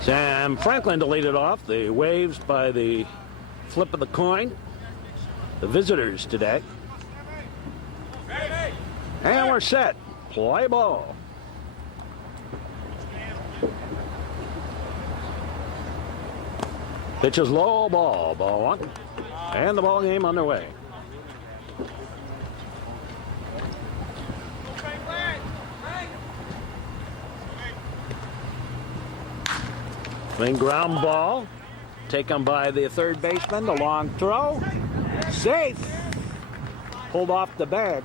Sam Franklin to lead it off. The Waves by the flip of the coin. The visitors today. And we're set. Play ball. Pitch is low, ball. Ball one. And the ball game underway. Swing ground ball. Taken by the third baseman. The long throw. Safe. Pulled off the bag.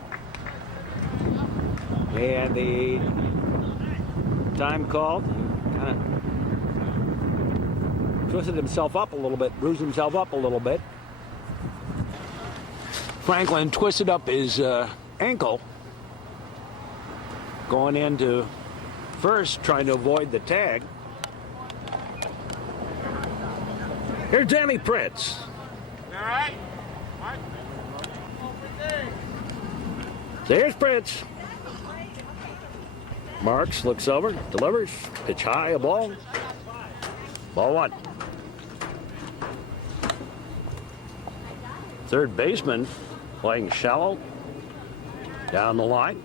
And the time called. Kind of twisted himself up a little bit. Bruised himself up a little bit. Franklin twisted up his ankle. Going into first, trying to avoid the tag. Here's Danny Pritz. All right. There's Pritz. Marks looks over, delivers, pitch high, a ball. Ball one. Third baseman playing shallow down the line.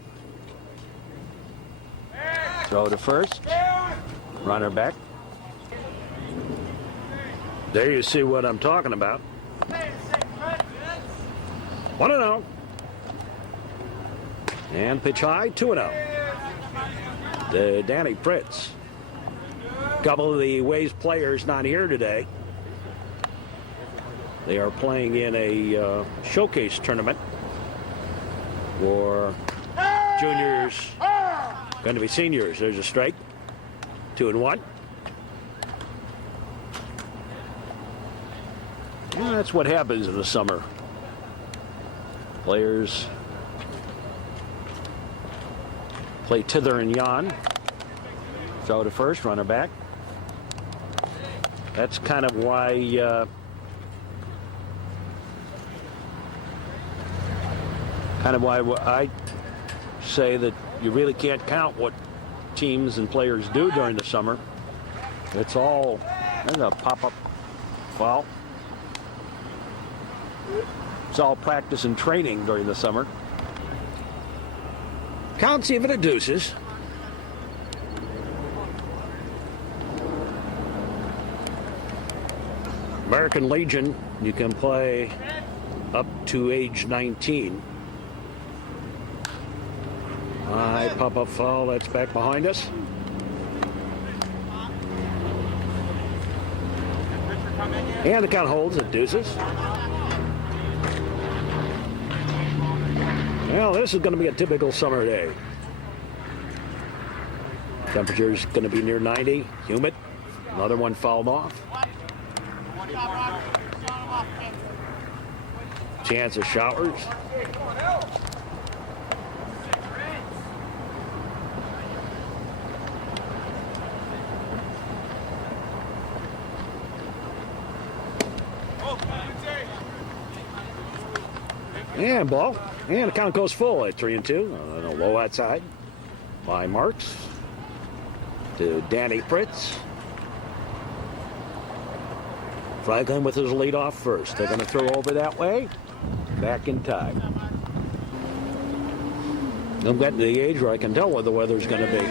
Throw to first. Runner back. There you see what I'm talking about. 1-0. And pitch high, 2-0. The Danny Pritz. A couple of the Waves players not here today. They are playing in a showcase tournament for juniors, going to be seniors. There's a strike. 2-1. And that's what happens in the summer. Players play tither and yon. Throw to first, runner back. That's kind of why I say that you really can't count what teams and players do during the summer. It's all, there's a pop-up foul. It's all practice and training during the summer. Count, see if it deuces. American Legion, you can play up to age 19. High pop-up foul, that's back behind us. And the count holds, it deuces. Well, this is going to be a typical summer day. Temperature's going to be near 90, humid. Another one fouled off. Chance of showers. And ball. And the count goes full at 3-2. A low outside by Marks to Danny Pritz. Franklin with his lead off first. They're going to throw over that way. Back in time. I'm getting to the age where I can tell what the weather's going to be.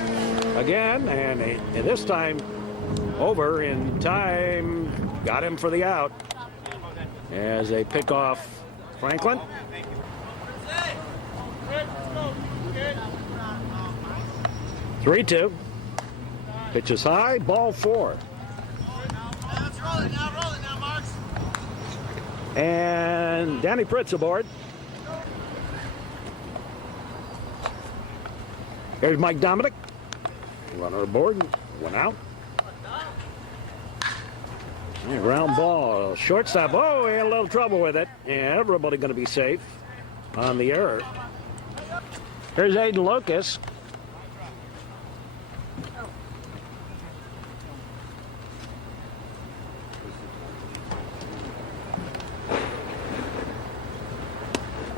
Again, and this time over in time. Got him for the out. As they pick off Franklin. 3-2. Pitch is high, ball 4. Roll it now, Marks. And Danny Pritz aboard. Here's Mike Dominic. Runner aboard, one out. And ground ball, shortstop. Oh, he had a little trouble with it. And everybody going to be safe on the error. Here's Aiden Lucas.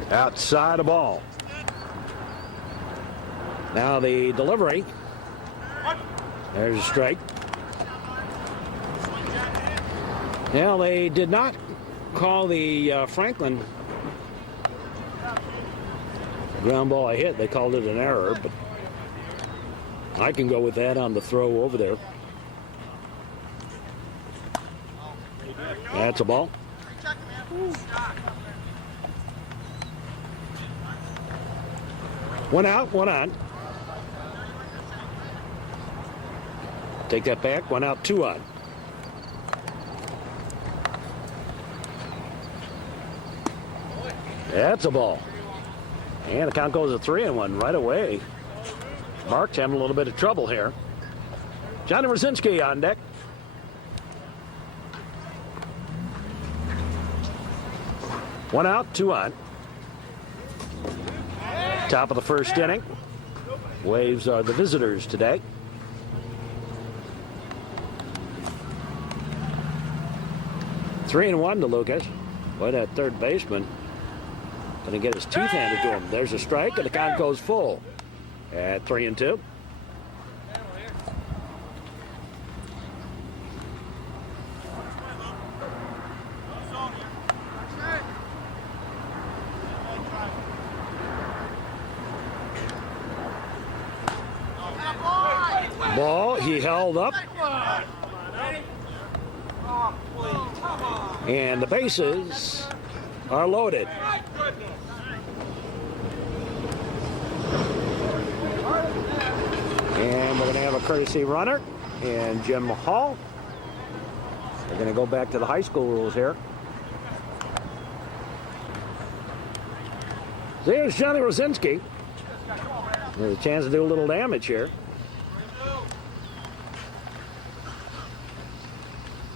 Outside the ball. Now the delivery. There's a strike. Well, they did not call the Franklin ground ball a hit. They called it an error, but I can go with that on the throw over there. That's a ball. One out, one on. Take that back, one out, two on. That's a ball. And the count goes to 3-1 right away. Mark's having a little bit of trouble here. Johnny Rosinski on deck. One out, two on. Top of the first inning. Waves are the visitors today. Three and one to Lucas. Boy, that third baseman going to get his teeth handed to him. There's a strike, and the count goes full at 3-2. Ball, he held up. And the bases are loaded. And we're going to have a courtesy runner and Jim Hall. We're going to go back to the high school rules here. So here's Johnny Rosinski. There's a chance to do a little damage here.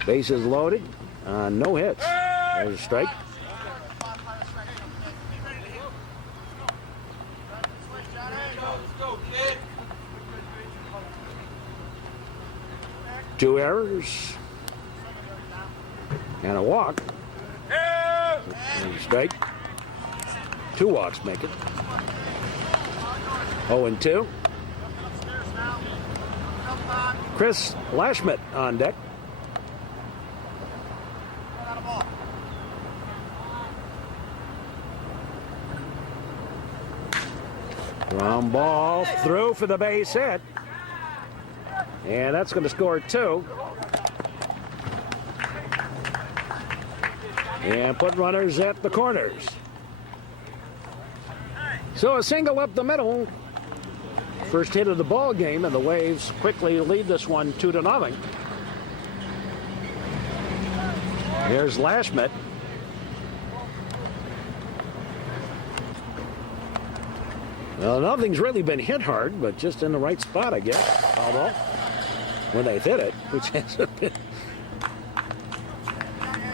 Bases loaded. No hits. There's a strike. Two errors. And a walk. And a strike. Two walks make it. 0-2. Chris Lashmet on deck. Ground ball through for the base hit. And that's going to score 2. And put runners at the corners. So a single up the middle. First hit of the ball game, and the Waves quickly lead this one 2-0. Here's Lashmet. Well, nothing's really been hit hard, but just in the right spot, I guess. Although, when they hit it, which hasn't been.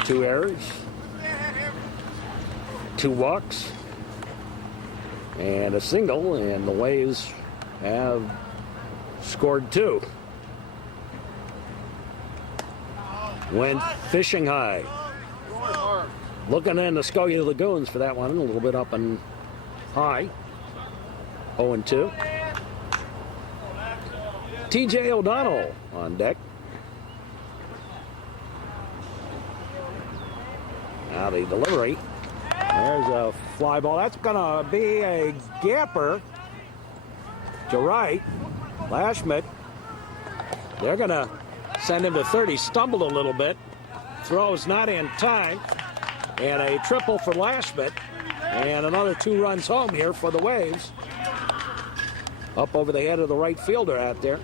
2 errors. 2 walks. And a single, and the Waves have scored 2. Went fishing high. Looking in the Skokie Lagoons for that one, a little bit up and high. 0-2. TJ O'Donnell on deck. Now the delivery. There's a fly ball. That's going to be a gapper to right. Lashmet. They're going to send him to third. He stumbled a little bit. Throw's not in time. And a triple for Lashmet. And another 2 runs home here for the Waves. Up over the head of the right fielder out there.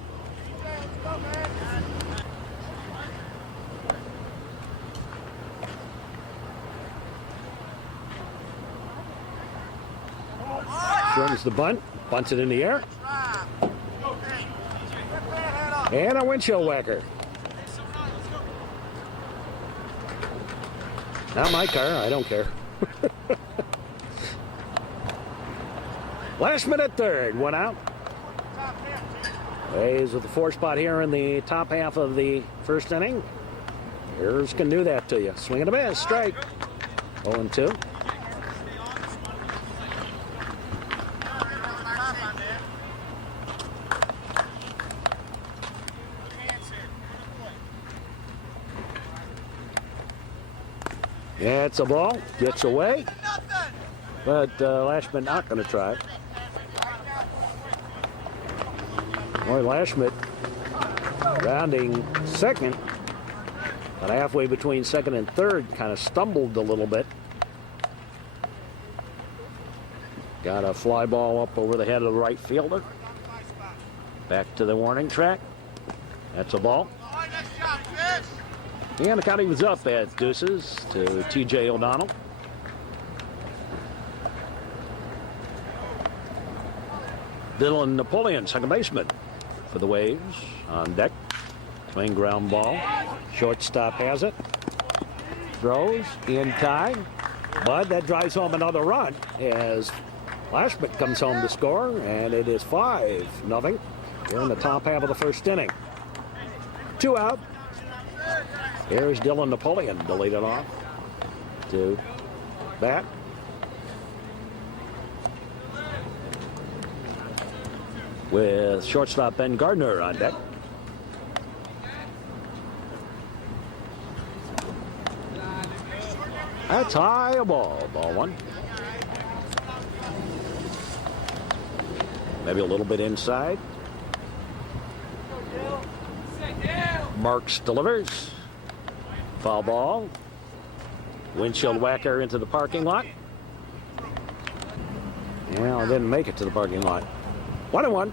Shortens the bunt. Bunts it in the air. And a windshield whacker. Not my car. I don't care. Last minute third. 1 out. Waves with the 4 spot here in the top half of the first inning. Here's can do that to you. Swing and a miss. Strike. 0-2. Yeah, it's a ball. Gets away. But Lashman not going to try it. Boy, Lashman rounding second. But halfway between second and third, kind of stumbled a little bit. Got a fly ball up over the head of the right fielder. Back to the warning track. That's a ball. And the count was up at deuces to T.J. O'Donnell. Dylan Napoleon, second baseman for the Waves, on deck. Swing ground ball. Shortstop has it. Throws in time. But that drives home another run as Lashman comes home to score, and it is 5-0 here in the top half of the first inning. 2 out. Here's Dylan Napoleon to lead it off to bat. With shortstop Ben Gardner on deck. That's high, a ball. Ball one. Maybe a little bit inside. Marks delivers. Foul ball. Windshield whacker into the parking lot. Well, didn't make it to the parking lot. 1-1.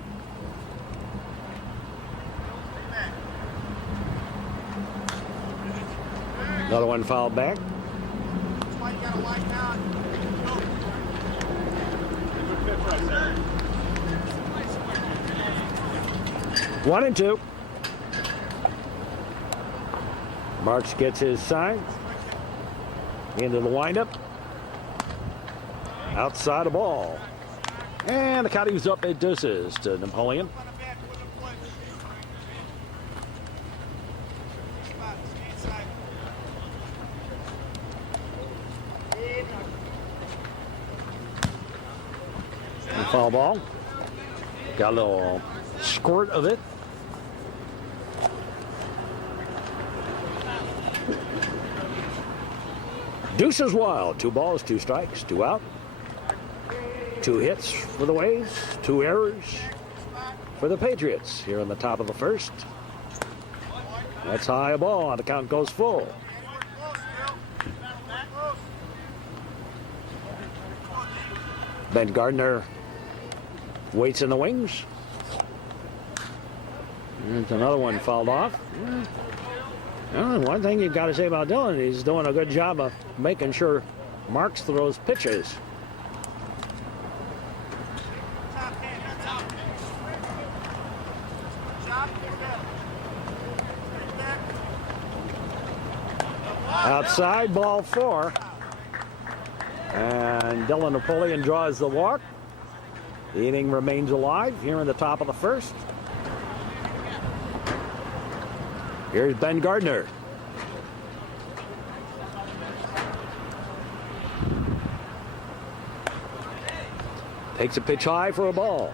Another one fouled back. 1-2. Marks gets his sign. Into the windup. Outside the ball. And the count was up at deuces to Napoleon. And foul ball. Got a little squirt of it. Deuces wild. 2 balls, 2 strikes, 2 out. 2 hits for the Waves, 2 errors for the Patriots here in the top of the first. That's high a ball, and the count goes full. Ben Gardner waits in the wings. There's another one fouled off. One thing you've got to say about Dylan, he's doing a good job of making sure Marks throws pitches. Outside, ball 4. And Dylan Napoleon draws the walk. The inning remains alive here in the top of the first. Here's Ben Gardner. Takes a pitch high for a ball.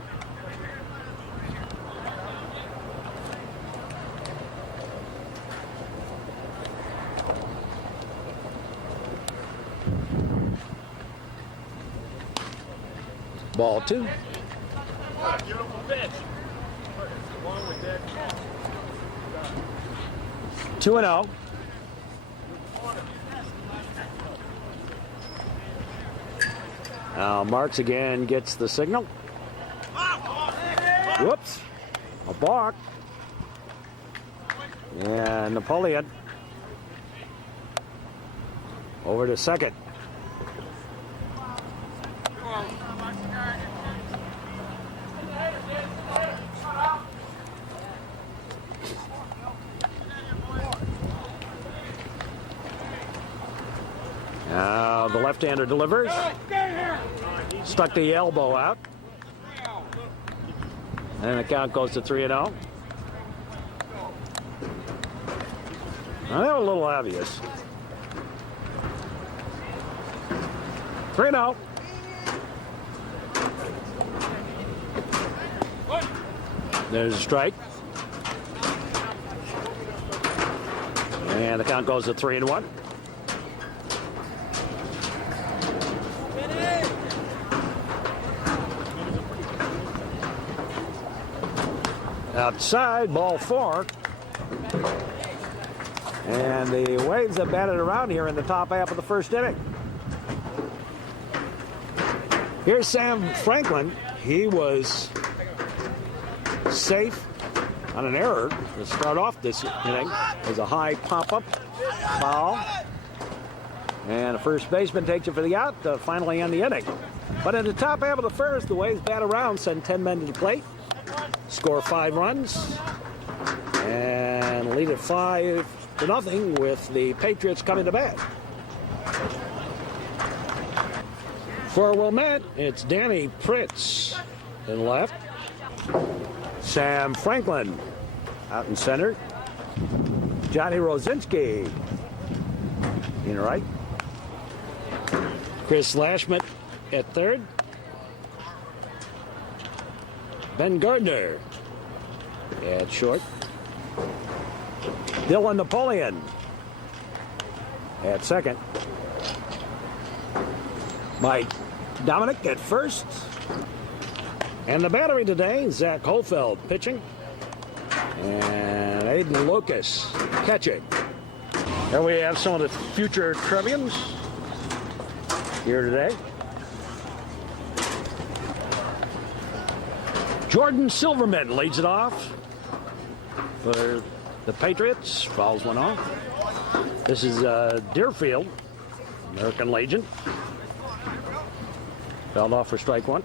Ball 2. Beautiful pitch. 2-0. Now Marks again gets the signal. Whoops. A balk. And Napoleon over to second. Now the left-hander delivers. Stuck the elbow out. And the count goes to 3-0. Now that was a little obvious. 3-0. There's a strike. And the count goes to 3-1. Outside, ball 4. And the Waves have batted around here in the top half of the first inning. Here's Sam Franklin. He was safe on an error to start off this inning. There's a high pop-up foul. And the first baseman takes it for the out to finally end the inning. But in the top half of the first, the Waves bat around, send 10 men to the plate, score 5 runs, and lead it 5-0 with the Patriots coming to bat. For Wilmette, it's Danny Pritz in left. Sam Franklin out in center. Johnny Rosinski in right. Chris Lashmet at third. Ben Gardner at short. Dylan Napoleon at second. Mike Dominic at first. And the battery today, Zach Holfeld pitching. And Aiden Lucas catching. There we have some of the future Trevians here today. Jordan Silverman leads it off for the Patriots. Fouls one off. This is Deerfield, American Legion. Fouled off for strike 1.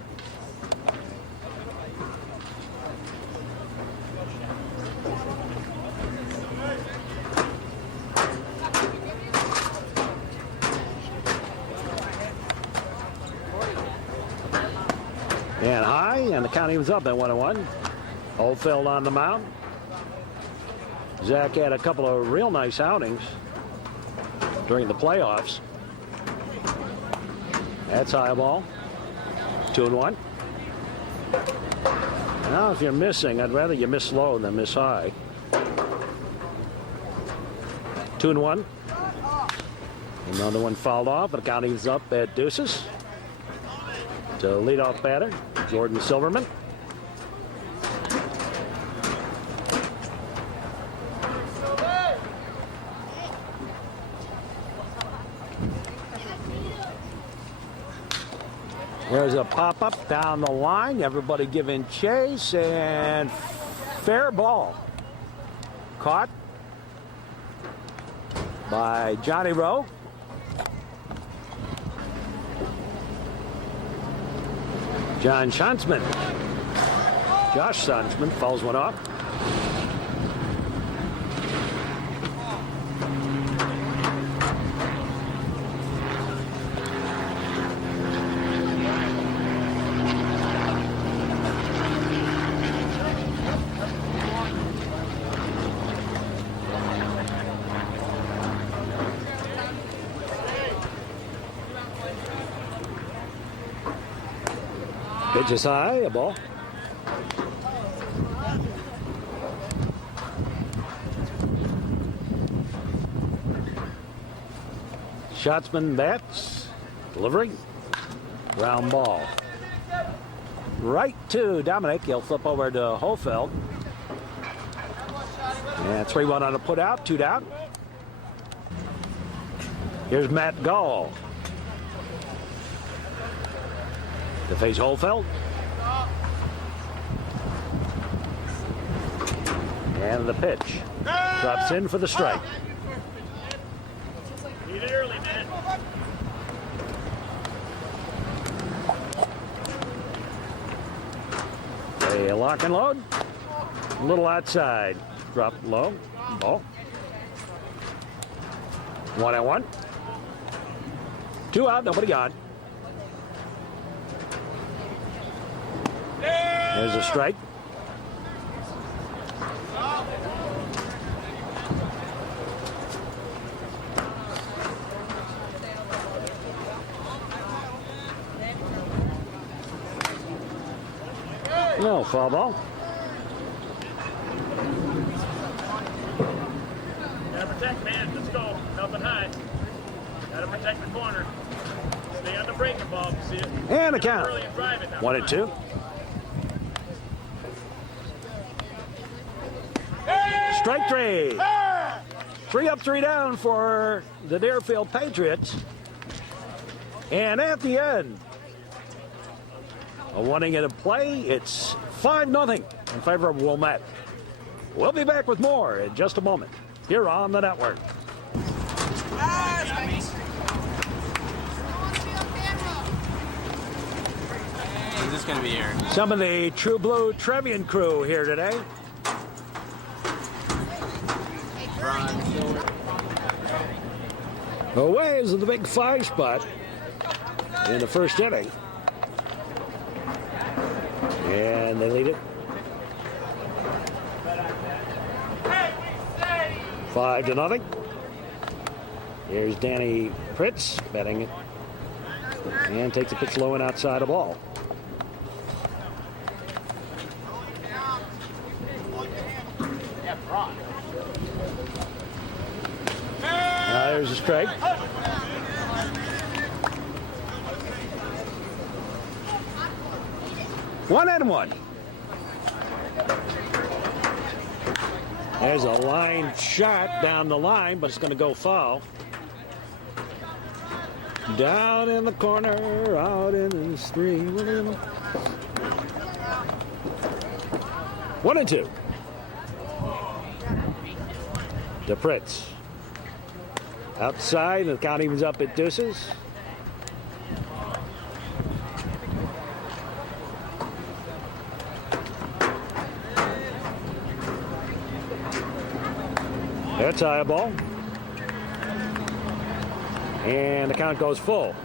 And high, and the count was up at 1-1. Oldfield on the mound. Zach had a couple of real nice outings during the playoffs. That's high ball. 2-1. Now, if you're missing, I'd rather you miss low than miss high. 2-1. Another one fouled off, and the count is up at deuces. To leadoff batter, Jordan Silverman. There's a pop-up down the line. Everybody giving chase, and fair ball. Caught by Johnny Rowe. John Schonsman. Josh Schonsman fouls one off. Pitch is high, a ball. Shotsman bats, delivery, ground ball. Right to Dominic. He'll flip over to Hofeld. And 3-1 on a put out, 2 down. Here's Matt Gall to face Holfeld. And the pitch drops in for the strike. Need it early, man. A lock and load. A little outside. Drop low. Ball. 1-1. 2 out, nobody on. There's a strike. No, foul ball. Gotta protect, man. Let's go. Up and high. Gotta protect the corner. Stay on the breaking ball. See it. And a count. Early and drive it now. 1-2. Strike three. 3 up, 3 down for the Deerfield Patriots. And at the end, a 1-inning play, it's 5-0 in favor of Wilmette. We'll be back with more in just a moment here on the network. Is this going to be here? Some of the True Blue Trevian crew here today. The Waves of the big 5 spot in the first inning. And they lead it 5-0. Here's Danny Pritz batting it. And takes a pitch low and outside the ball. There's a strike. 1-1. There's a line shot down the line, but it's going to go foul. Down in the corner, out in the stream. 1-2. To Pritz. Outside, the count evens up at deuces. That's high ball. And the count goes full.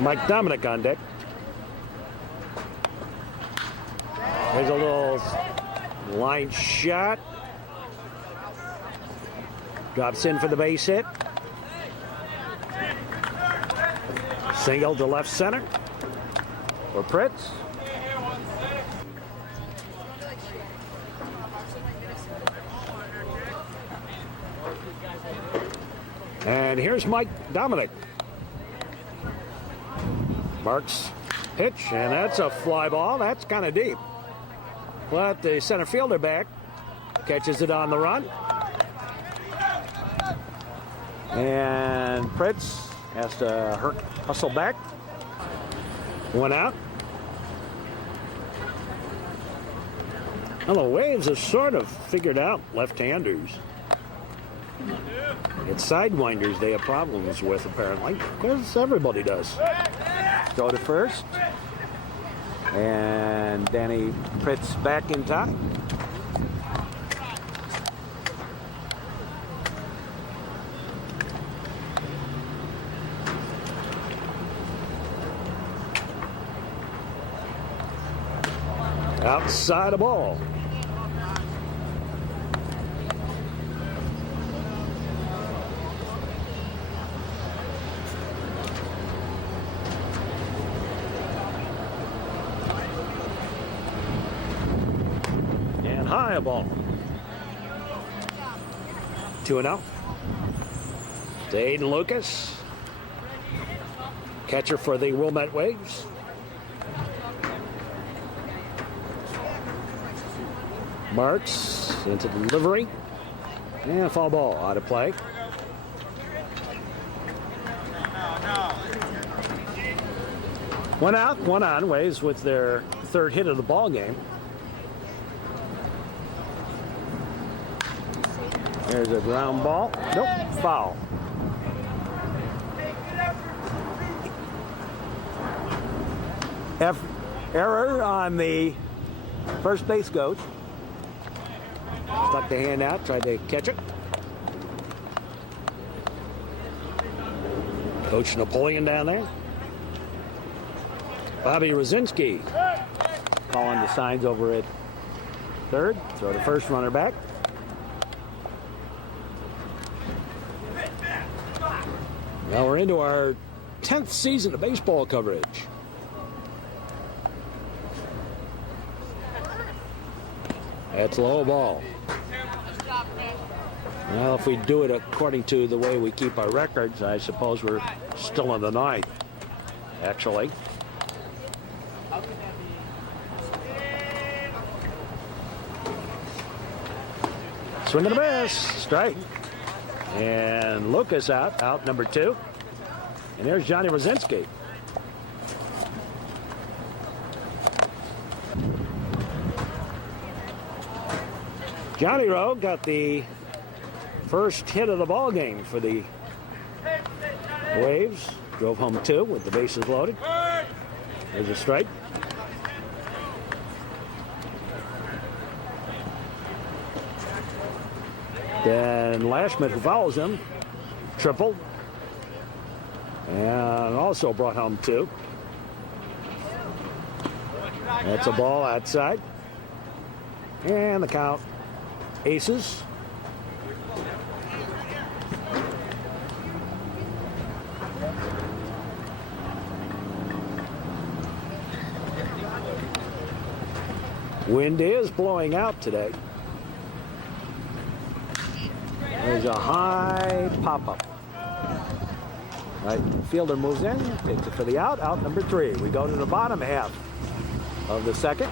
Mike Dominic on deck. There's a little line shot. Drops in for the base hit. Single to left center for Pritz. And here's Mike Dominic. Marks pitch, and that's a fly ball. That's kind of deep. But the center fielder back catches it on the run. And Pritz has to hustle back. 1 out. Well, the Waves have sort of figured out left-handers. It's sidewinders they have problems with, apparently, because everybody does. Go to first. And Danny Pritz back in time. Outside the ball. High ball. 2-0. To Aiden Lucas. Catcher for the Wilmette Waves. Marks into the delivery. And foul ball out of play. One out, 1 on. Waves with their 3rd hit of the ball game. There's a ground ball. Nope, foul. Error on the first base coach. Stuck the hand out, tried to catch it. Coach Napoleon down there. Bobby Rosinski calling the signs over at 3rd. Throw the first runner back. Now we're into our 10th season of baseball coverage. That's low ball. Well, if we do it according to the way we keep our records, I suppose we're still in the 9th, actually. Swing and a miss. Strike. And Lucas out number 2. And there's Johnny Rosinski. Johnny Rowe got the first hit of the ball game for the Waves. Drove home 2 with the bases loaded. There's a strike. Then Lashman, who follows him, tripled. And also brought home 2. That's a ball outside. And the count, aces. Wind is blowing out today. There's a high pop-up. Right, fielder moves in, takes it for the out number 3. We go to the bottom half of the second.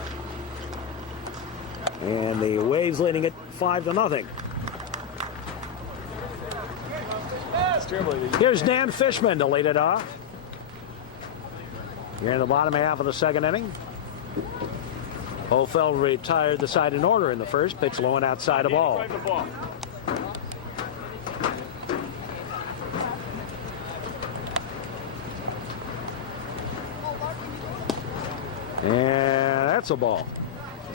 And the Waves leading it 5-0. Here's Dan Fishman to lead it off. Here in the bottom half of the second inning. O'Fell retired the side in order in the first. Pitch low and outside of ball. And that's a ball.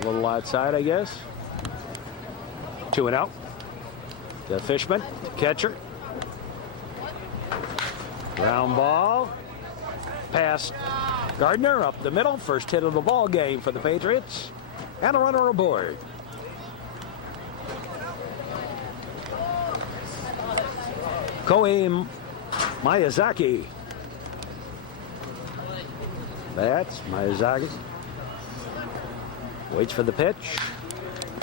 A little outside, I guess. 2-0. To Fishman, catcher. Ground ball. Past Gardner up the middle. First hit of the ball game for the Patriots. And a runner aboard. Koei Miyazaki. That's Miyazaki. Waits for the pitch.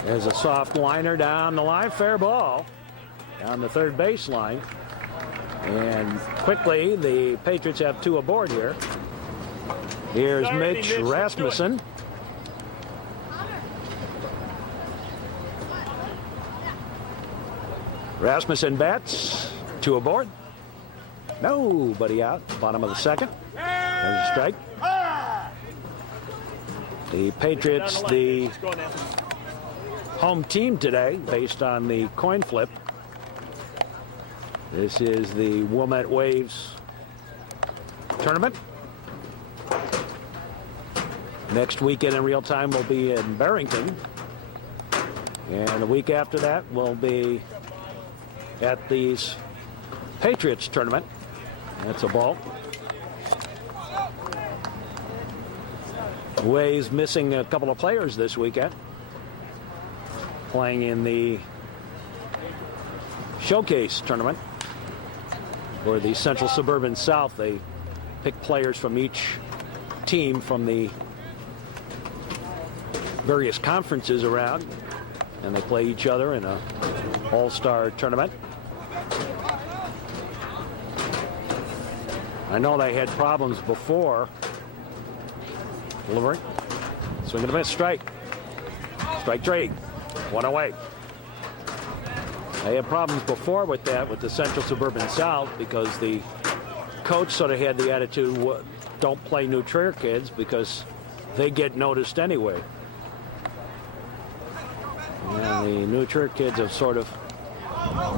There's a soft liner down the line. Fair ball. Down the third baseline. And quickly, the Patriots have 2 aboard here. Here's Mitch Rasmussen. Rasmussen bats. 2 aboard. Nobody out. Bottom of the second. There's a strike. The Patriots, the home team today, based on the coin flip. This is the Wilmette Waves tournament. Next weekend in real time will be in Barrington. And the week after that will be at the Patriots tournament. That's a ball. Waves missing a couple of players this weekend. Playing in the Showcase tournament. For the Central Suburban South, they pick players from each team from the various conferences around, and they play each other in a all-star tournament. I know they had problems before. Delivering. Swing and a miss. Strike. Strike 3. 1 away. They had problems before with that with the Central Suburban South because the coach sort of had the attitude, don't play New Trier kids because they get noticed anyway. And the New Trier kids have sort of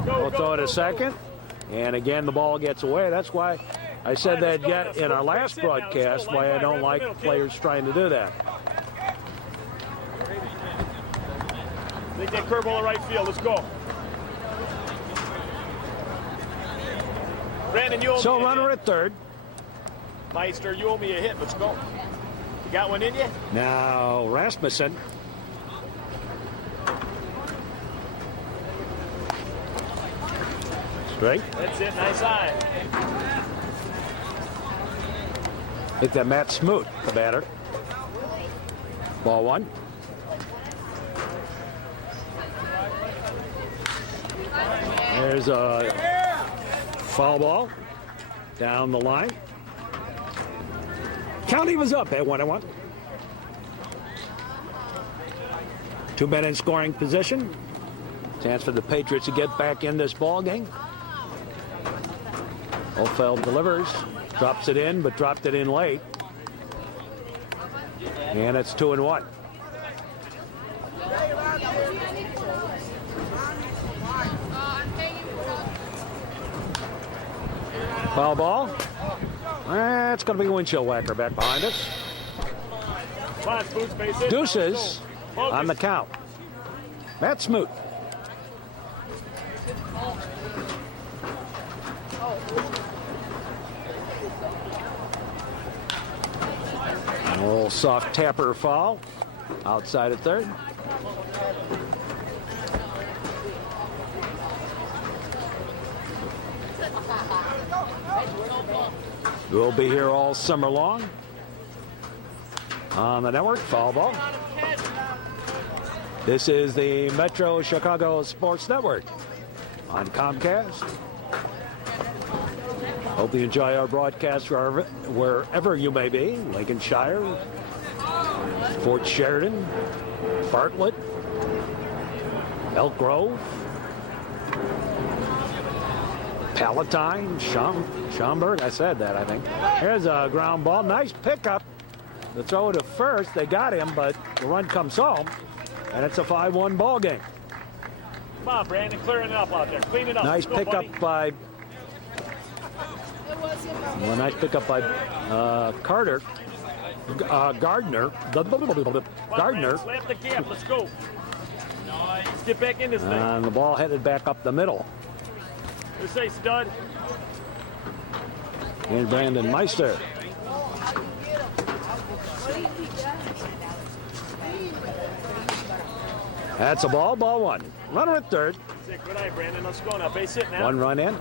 will throw it a second. And again, the ball gets away. That's why I said that yet in our last broadcast, why I don't like players trying to do that. Take that curveball to right field. Let's go. Brandon, you owe So me a runner hit. at third. Meister, you owe me a hit. Let's go. You got one in you? Now Rasmussen. Strike. That's it. Nice eye. Hit that Matt Smoot, the batter. Ball 1. There's a foul ball down the line. County was up at 1-1. 2 men in scoring position. Chance for the Patriots to get back in this ball game. Oldfeld delivers, drops it in, but dropped it in late. And it's 2-1. Foul ball. It's going to be a windshield whacker back behind us. Deuces on the count. Matt Smoot. A little soft tapper foul outside at third. We'll be here all summer long on the network. Foul ball. This is the Metro Chicago Sports Network on Comcast. Hope you enjoy our broadcast wherever you may be. Lincolnshire, Fort Sheridan, Bartlett, Elk Grove, Palatine, Schaumburg. I said that, I think. Here's a ground ball. Nice pickup. The throw to first. They got him, but the run comes home. And it's a 5-1 ball game. Come on, Brandon. Clearing it up out there. Clean it up. Nice pickup by... Well, nice pickup by Gardner. Gardner. Slap the gap. Let's go. Let's get back in this thing. And the ball headed back up the middle. Let's say stud. And Brandon Meister. That's a ball. Ball one. Runner at third. Good eye, Brandon. Let's go now. Base hit now. One run in.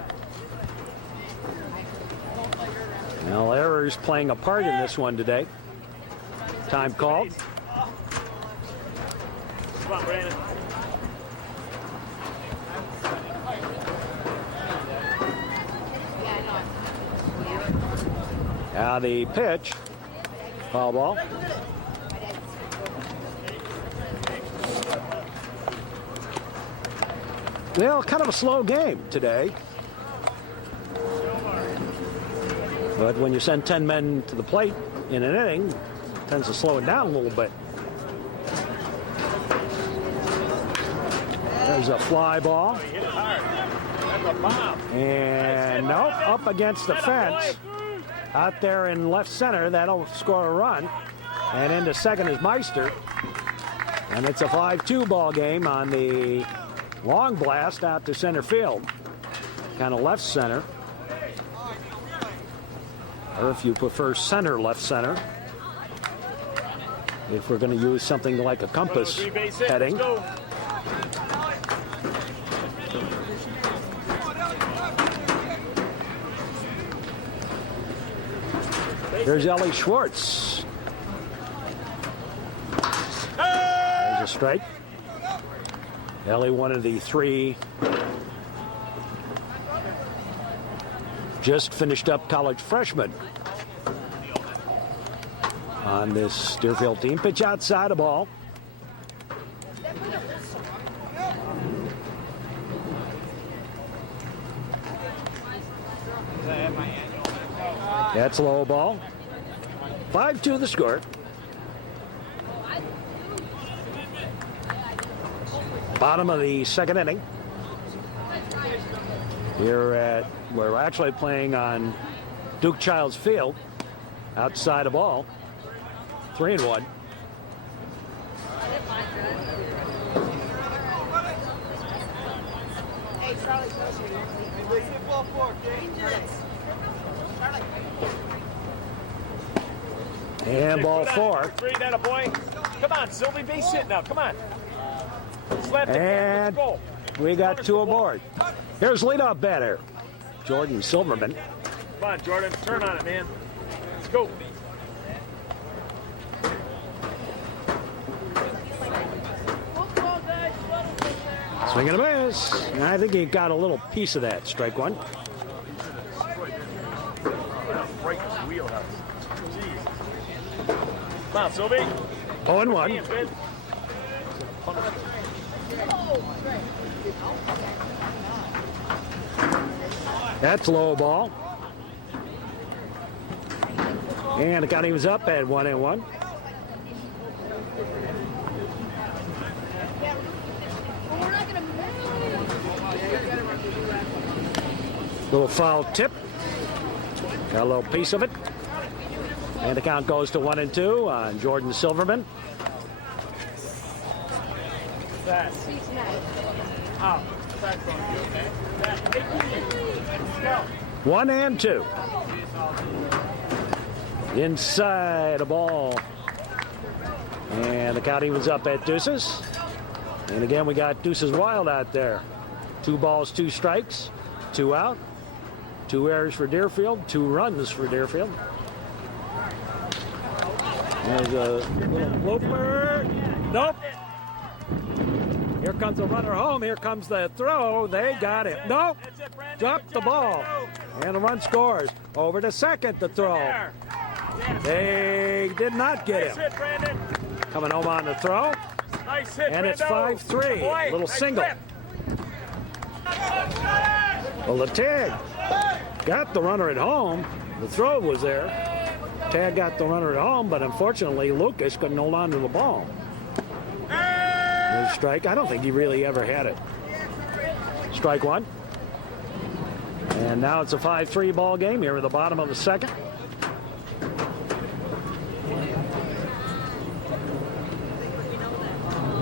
Well, errors playing a part in this one today. Time called. Come on, Brandon. Now the pitch. Foul ball. Well, kind of a slow game today. But when you send 10 men to the plate in an inning, it tends to slow it down a little bit. There's a fly ball. And no, up against the fence. Out there in left center, that'll score a run. And into second is Meister. And it's a 5-2 ball game on the long blast out to center field. Kind of left center. Or if you prefer center, left center. If we're going to use something like a compass heading. Here's Ellie Schwartz. There's a strike. Ellie, one of the three just finished up college freshmen on this Deerfield team. Pitch outside the ball. That's low ball. 5-2 the score. Bottom of the second inning. We're actually playing on Duke Childs Field. Outside the ball. 3-1. And ball four. That a boy. Come on, Sylvie, base hit now. Come on. Slap the and go. We got two aboard. Here's leadoff batter, Jordan Silverman. Come on, Jordan. Turn on it, man. Let's go. Swing and a miss. And I think he got a little piece of that. Strike one. Come on, Sylvie. 0-1. That's low ball. And the county was up at 1-1. Little foul tip. Got a little piece of it. And the count goes to 1-2 on Jordan Silverman. Oh, 1-2. Inside a ball. And the count evens up at deuces. And again, we got deuces wild out there. 2 balls, 2 strikes, 2 out. 2 errors for Deerfield, 2 runs for Deerfield. There's a little blooper. Nope. Here comes the runner home. Here comes the throw. They got it. Nope. Dropped the ball. And the run scores. Over to second, the throw. They did not get him. Coming home on the throw. And it's 5-3. A little single. Well, the tag got the runner at home. The throw was there. Tag got the runner at home, but unfortunately, Lucas couldn't hold on to the ball. There's strike. I don't think he really ever had it. Strike 1. And now it's a 5-3 ball game here at the bottom of the second.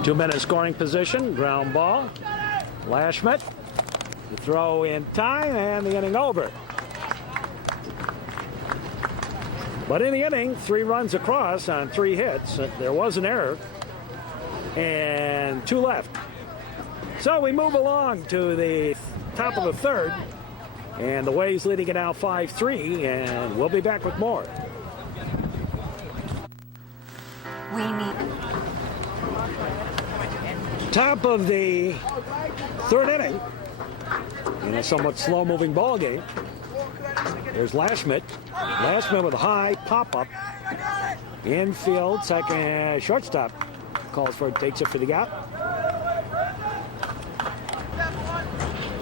Two-minute scoring position. Ground ball. Lashmet. The throw in time, and the inning over. But in the inning, 3 runs across on 3 hits. There was an error. And 2 left. So we move along to the top of the third. And the Waves leading it now 5-3. And we'll be back with more. We need. Top of the third inning. In a somewhat slow-moving ball game. There's Lashmet. Lashmet with a high pop-up. Infield, second, shortstop. Calls for it, takes it for the gap.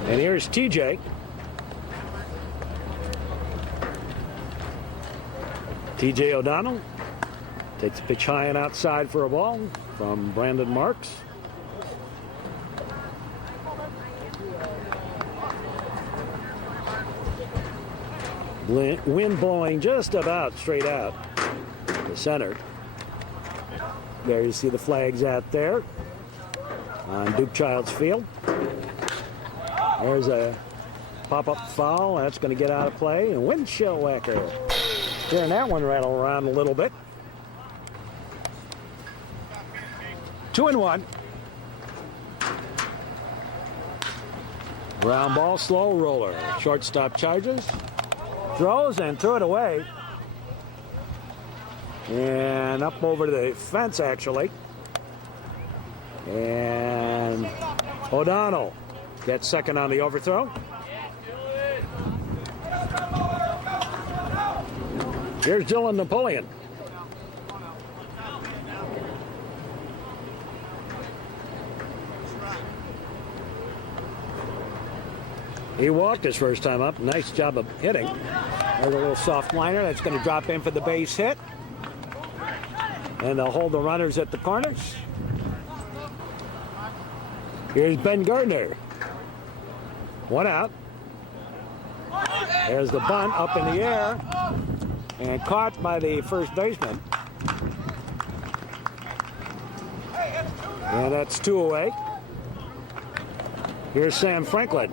And here's TJ. TJ O'Donnell takes a pitch high and outside for a ball from Brandon Marks. Wind blowing just about straight out to center. There you see the flags out there on Duke Childs Field. There's a pop-up foul. That's going to get out of play. And windshield whacker. Hearing that one rattle around a little bit. 2-1. Ground ball, slow roller. Shortstop charges. Throws and threw it away. And up over to the fence, actually. And O'Donnell gets second on the overthrow. Here's Dylan Napoleon. He walked his first time up. Nice job of hitting. There's a little soft liner that's going to drop in for the base hit. And they'll hold the runners at the corners. Here's Ben Gardner. 1 out. There's the bunt up in the air. And caught by the first baseman. And that's 2 away. Here's Sam Franklin.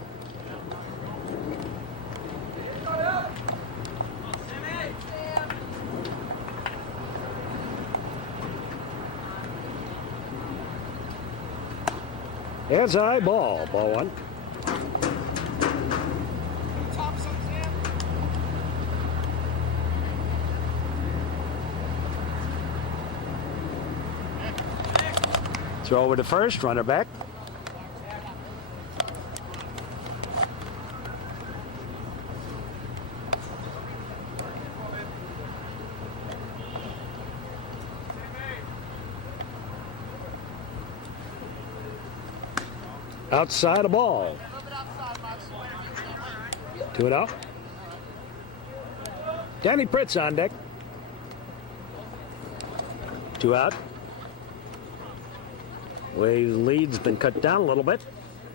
It's a high ball. Ball 1. Throw over to first, runner back. Outside the ball. 2-0. Danny Pritz on deck. 2 out. Waves lead's been cut down a little bit.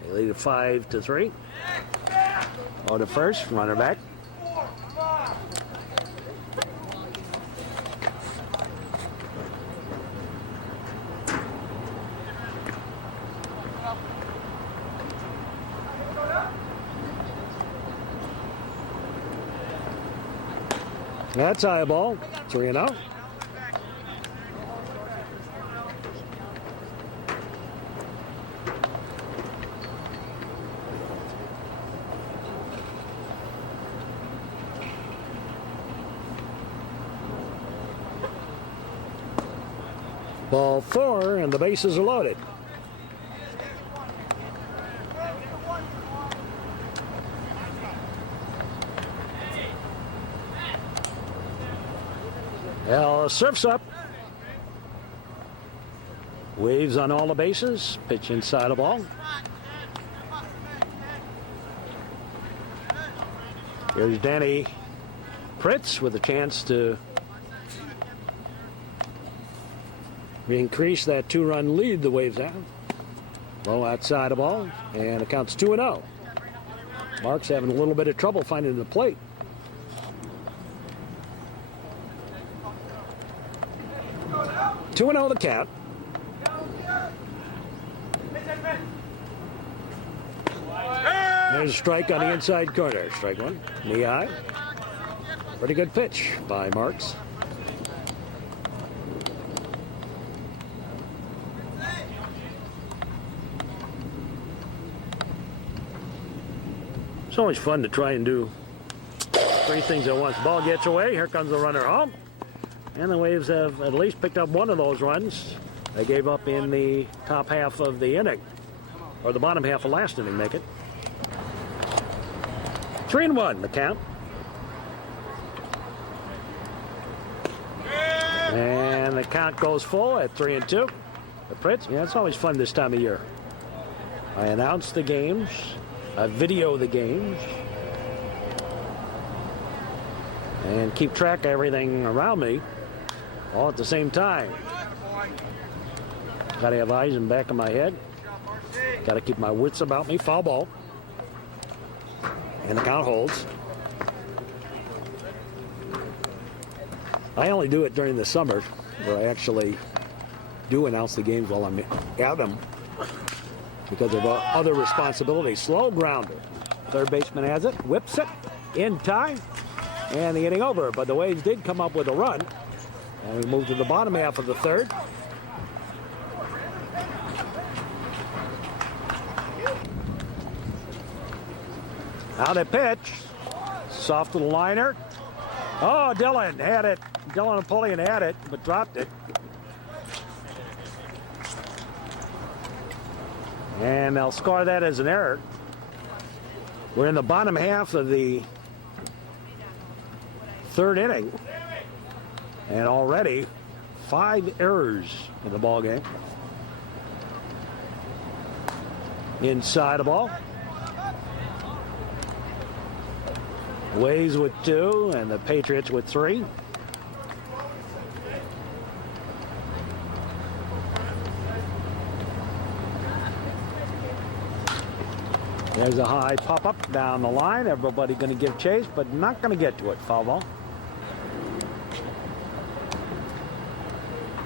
They lead at 5-3. Oh, to first, runner back. That's high ball. 3-0. Ball 4, and the bases are loaded. Well, surf's up. Waves on all the bases. Pitch inside the ball. Here's Danny Pritz with a chance to increase that 2-run lead the Waves have. Low outside the ball, and it counts 2-0. Mark's having a little bit of trouble finding the plate. Two and 0 the count. There's a strike on the inside corner. Strike one. Knee high. Pretty good pitch by Marks. It's always fun to try and do 3 things at once. Ball gets away. Here comes the runner home. And the Waves have at least picked up one of those runs they gave up in the top half of the inning, or the bottom half of last inning, make it. 3-1 the count. And the count goes full at 3-2. The Pritz, yeah, it's always fun this time of year. I announce the games, I video the games, and keep track of everything around me all at the same time. Got to have eyes in the back of my head. Got to keep my wits about me. Foul ball. And the count holds. I only do it during the summer, where I actually do announce the games while I'm at them, because of other responsibilities. Slow grounder. Third baseman has it. Whips it in time. And the inning over. But the Waves did come up with a run. And we move to the bottom half of the third. Now the pitch. Soft little liner. Oh, Dylan had it. Dylan Napoleon had it, but dropped it. And they'll score that as an error. We're in the bottom half of the third inning. And already 5 errors in the ball game. Inside the ball. Waves with 2 and the Patriots with 3. There's a high pop-up down the line. Everybody going to give chase, but not going to get to it. Foul ball.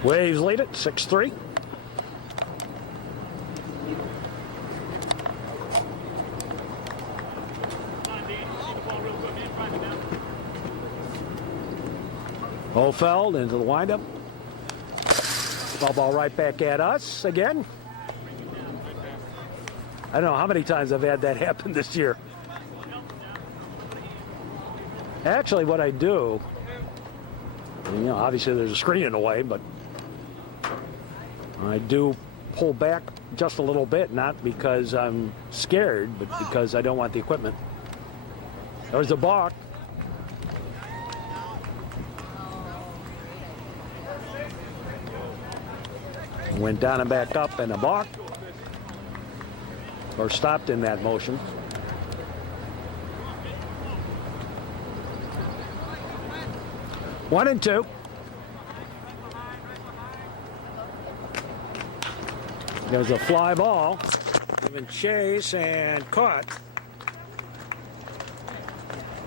Waves lead it 6-3. Hofeld into the windup. Foul ball right back at us again. I don't know how many times I've had that happen this year. Actually, what I do, obviously there's a screen in the way, but I do pull back just a little bit, not because I'm scared, but because I don't want the equipment. There's the balk. Went down and back up and a balk. or stopped in that motion. One and two. There's a fly ball, given chase and caught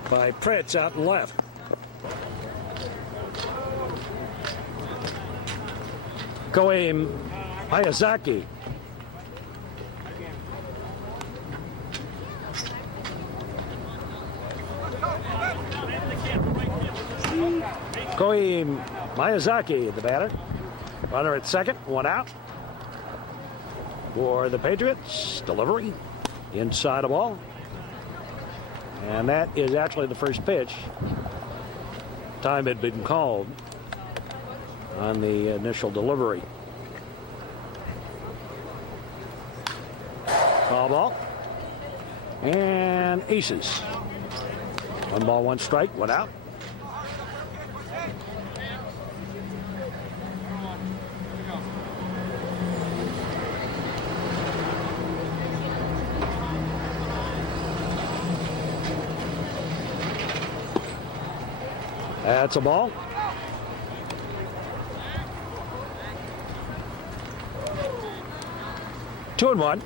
by Pritz out and left. Koei Miyazaki. Koei Miyazaki, the batter. Runner at second, one out. For the Patriots, delivery inside the ball. And that is actually the first pitch. Time had been called on the initial delivery. Call ball. And aces. 1 ball, 1 strike, 1 out. That's a ball. Two and one.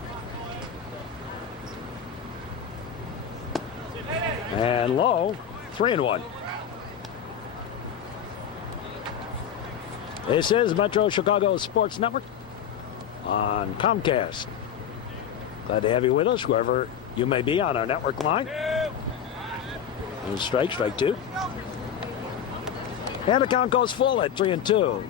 And low, 3-1. This is Metro Chicago Sports Network on Comcast. Glad to have you with us, wherever you may be on our network line. And strike two. And the count goes full at 3-2.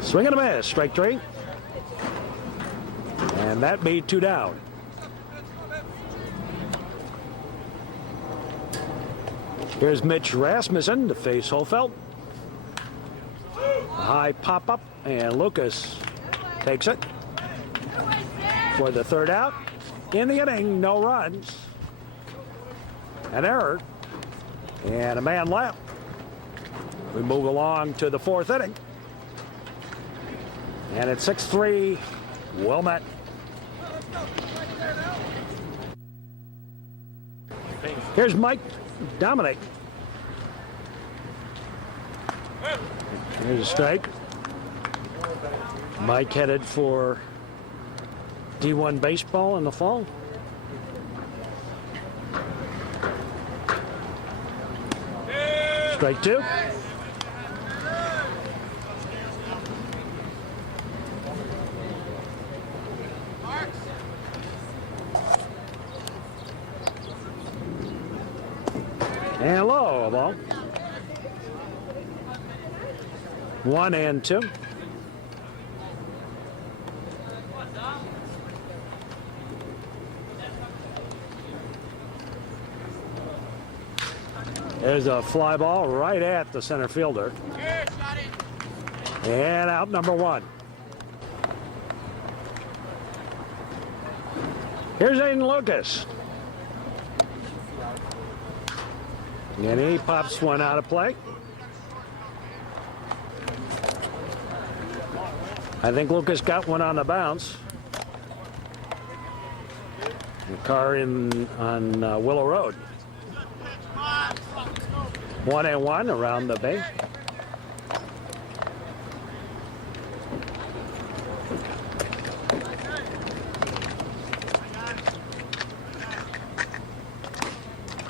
Swing and a miss, strike 3. And that made 2 down. Here's Mitch Rasmussen to face Hofeld. A high pop-up, and Lucas takes it for the 3rd out. In the inning, no runs. An error. And a man left. We move along to the 4th inning. And it's 6-3, Wilmette. Here's Mike Dominic. Here's a strike. Mike headed for D1 baseball in the fall. Strike 2. And low, a ball. 1 and 2. There's a fly ball right at the center fielder. And out number 1. Here's Aiden Lucas. And he pops one out of play. I think Lucas got one on the bounce. The car in on Willow Road. 1-1 around the bay.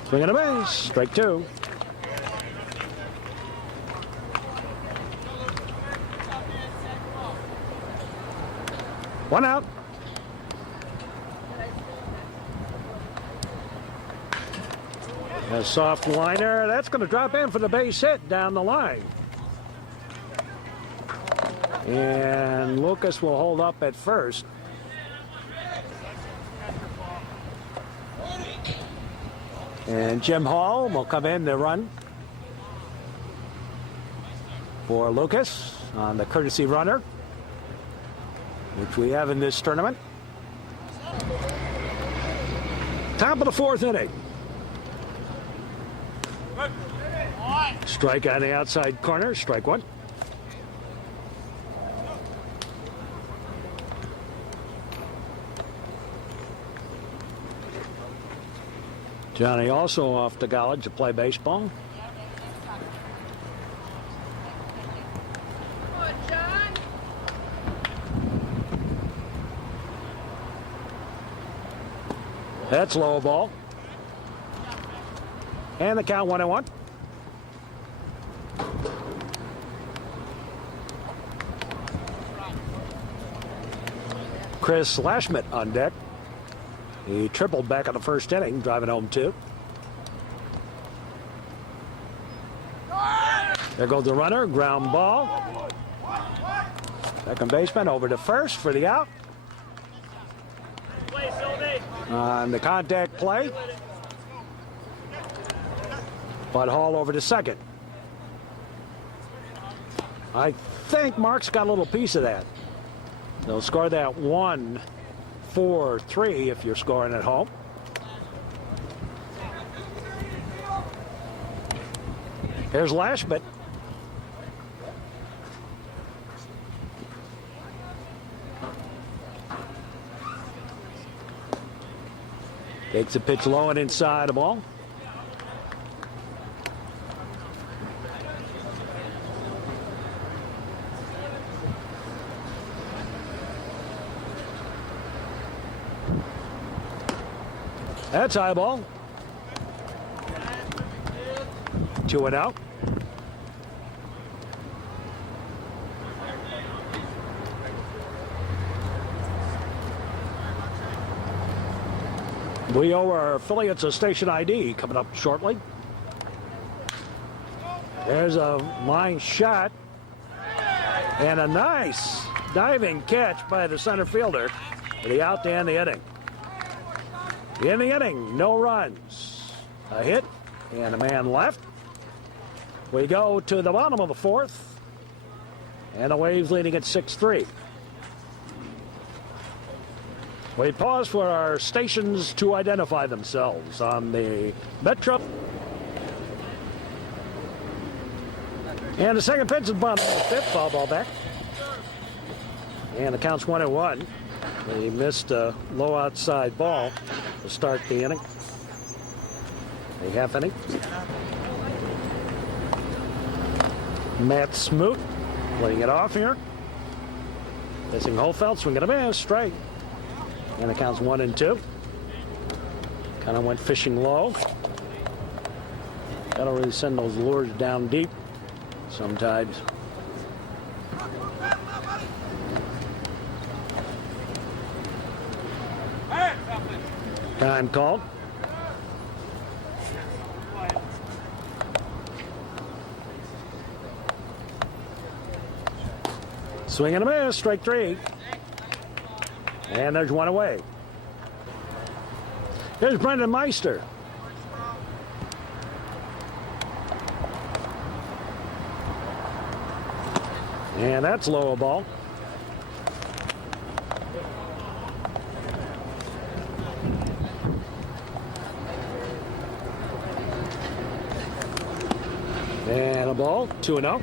Swing and a base, strike 2. One out. A soft liner, that's going to drop in for the base hit down the line. And Lucas will hold up at first. And Jim Hall will come in to run for Lucas on the courtesy runner, which we have in this tournament. Top of the 4th inning. Strike on the outside corner, strike one. Johnny also off to college to play baseball. That's low ball. And the count 1-1. Chris Lashmet on deck. He tripled back in the first inning, driving home 2. There goes the runner, ground ball. Second baseman over to first for the out. On the contact play. Bud Hall over to second. I think Mark's got a little piece of that. They'll score that 1-4-3 if you're scoring at home. Here's Lashmet. Takes a pitch low and inside the ball. That's high ball. 2-out. We owe our affiliates a station ID coming up shortly. There's a line shot. And a nice diving catch by the center fielder for the out to end the inning. In the inning, no runs. A hit and a man left. We go to the bottom of the fourth. And the Waves leading at 6-3. We pause for our stations to identify themselves on the Metro. And the second pitch is bottom of the fifth. Foul ball back. And the count's 1-1. They missed a low outside ball to start the inning. A half inning. Matt Smoot laying it off here. Missing Holfeld, swinging a miss, strike. And the count's 1-2. Kind of went fishing low. Gotta really send those lures down deep sometimes. Time called. Swing and a miss, strike 3. And there's one away. Here's Brendan Meister. And that's low ball. And a ball, 2-0.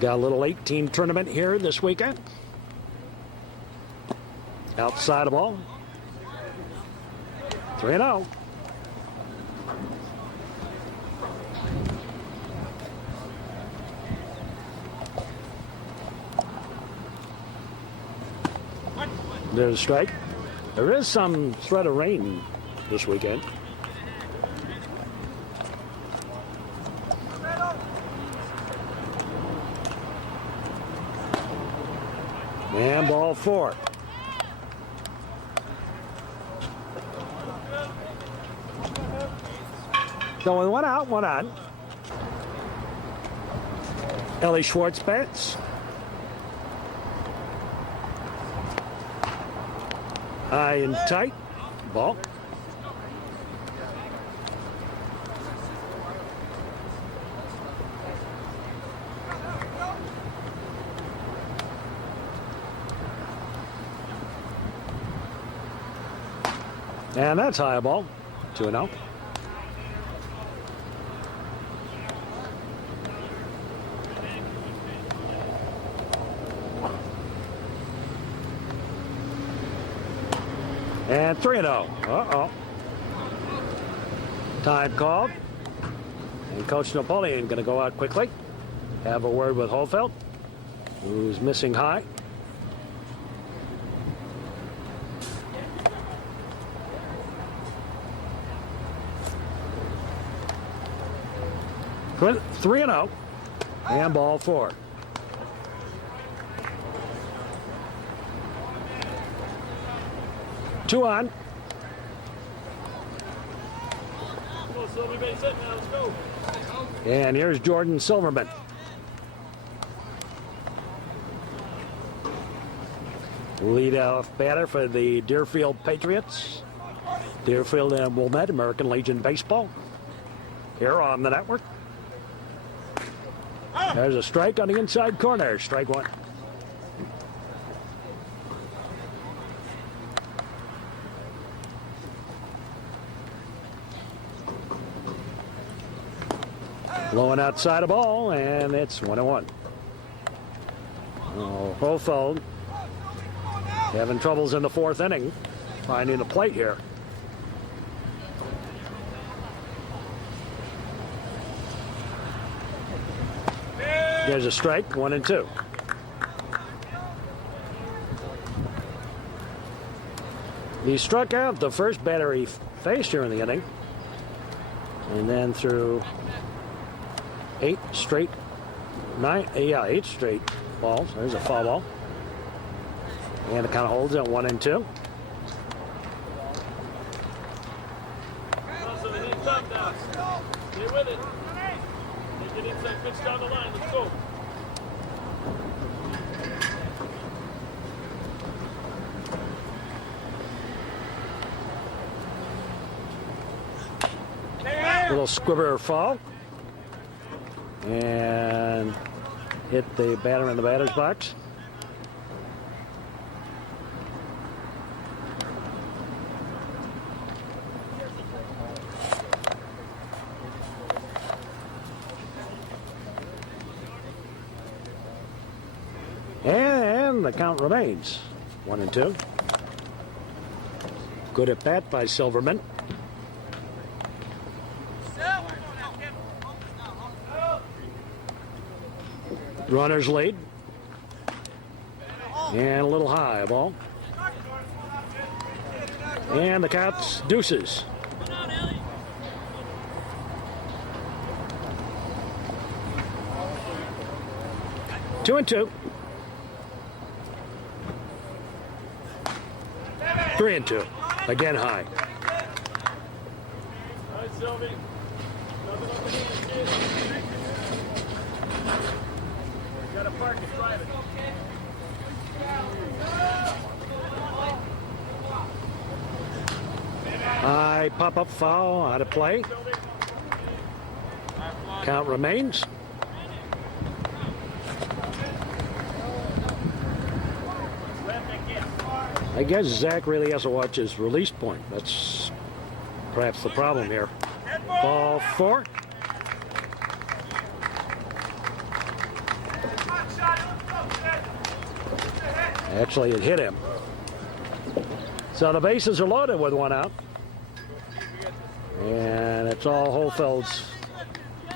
Got a little 8-team tournament here this weekend. Outside the ball. 3-0. There's a strike. There is some threat of rain this weekend. And ball 4. So with 1 out, 1 on. Ellie Schwartz bats. High and tight. Ball. And that's high ball. 2-0. And 3-0. Uh-oh. Time called. And Coach Napoleon going to go out quickly. Have a word with Holfeld, who's missing high. Good. 3-0. And ball 4. Two on. And here's Jordan Silverman. Leadoff batter for the Deerfield Patriots. Deerfield and Wilmette, American Legion Baseball. Here on the network. There's a strike on the inside corner. Strike 1. Blowing outside a ball, and it's 1-1. Holfeld having troubles in the 4th inning, finding the plate here. There's a strike, 1-2. He struck out the first batter he faced here in the inning, and then through 8 straight balls. There's a foul ball. And it kind of holds at 1-2. So they need top now. Stay with it. They get inside pitch down the line. Let's go. Little squibber fall. And hit the batter in the batter's box. And the count remains 1-2. Good at bat by Silverman. Runners lead. And a little high ball. And the count's deuces. Two and 2. 3-2. Again high. All right, Sylvie. Nothing on the hands, kid. You gotta park it private. High pop-up foul out of play. Count remains. I guess Zach really has to watch his release point. That's perhaps the problem here. Ball 4. Actually, it hit him. So the bases are loaded with 1 out. And it's all Holfeld's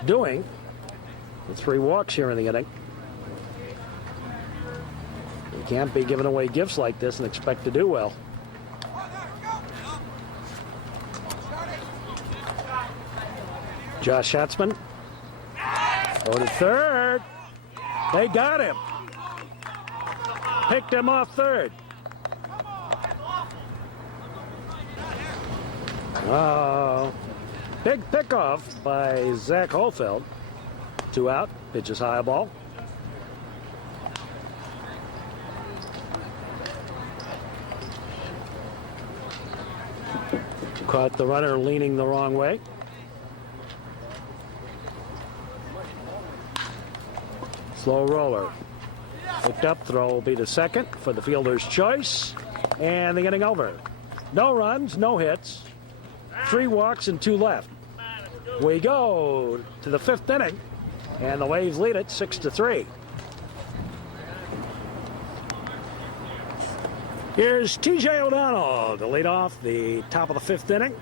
doing. The 3 walks here in the inning. You can't be giving away gifts like this and expect to do well. Josh Schatzman. Go to third. They got him. Picked him off third. Oh, big pickoff by Zach Holfeld. 2 out. Pitches high ball. Caught the runner leaning the wrong way. Slow roller. Picked up, throw will be to second for the fielder's choice. And the inning over. No runs, no hits, 3 walks and 2 left. We go to the 5th inning, and the Waves lead it 6-3. Here's T.J. O'Donnell to lead off the top of the 5th inning.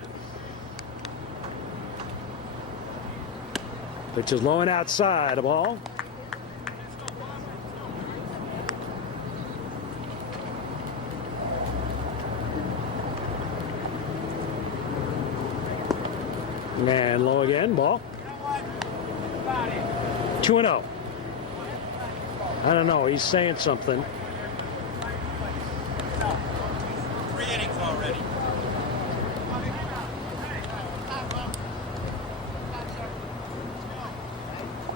Pitch is low and outside the ball. And low again, ball. 2-0. I don't know, he's saying something. 3 innings already.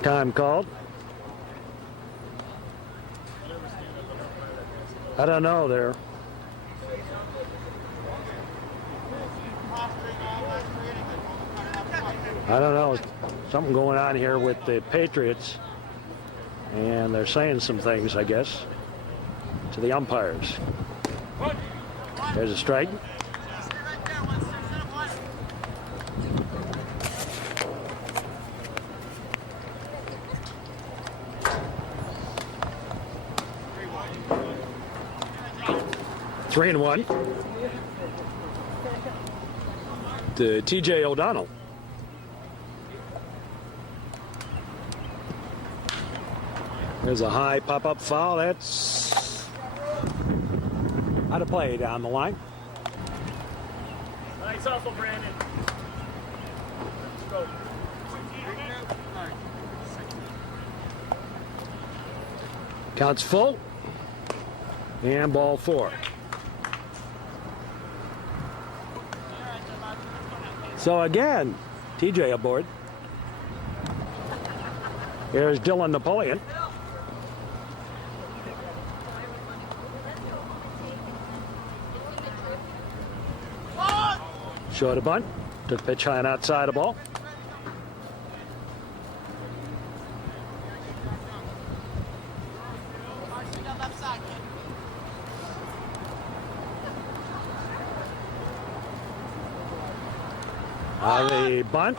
Time called. I don't know there. I don't know. Something going on here with the Patriots. And they're saying some things, I guess, to the umpires. There's a strike. Three and 1 to T.J. O'Donnell. There's a high pop-up foul. That's out of play down the line. Nice hustle, Brandon. Let's go. Counts full. And ball 4. So again, TJ aboard. Here's Dylan Napoleon. Short a bunt. Took pitch high and outside the ball. The bunt.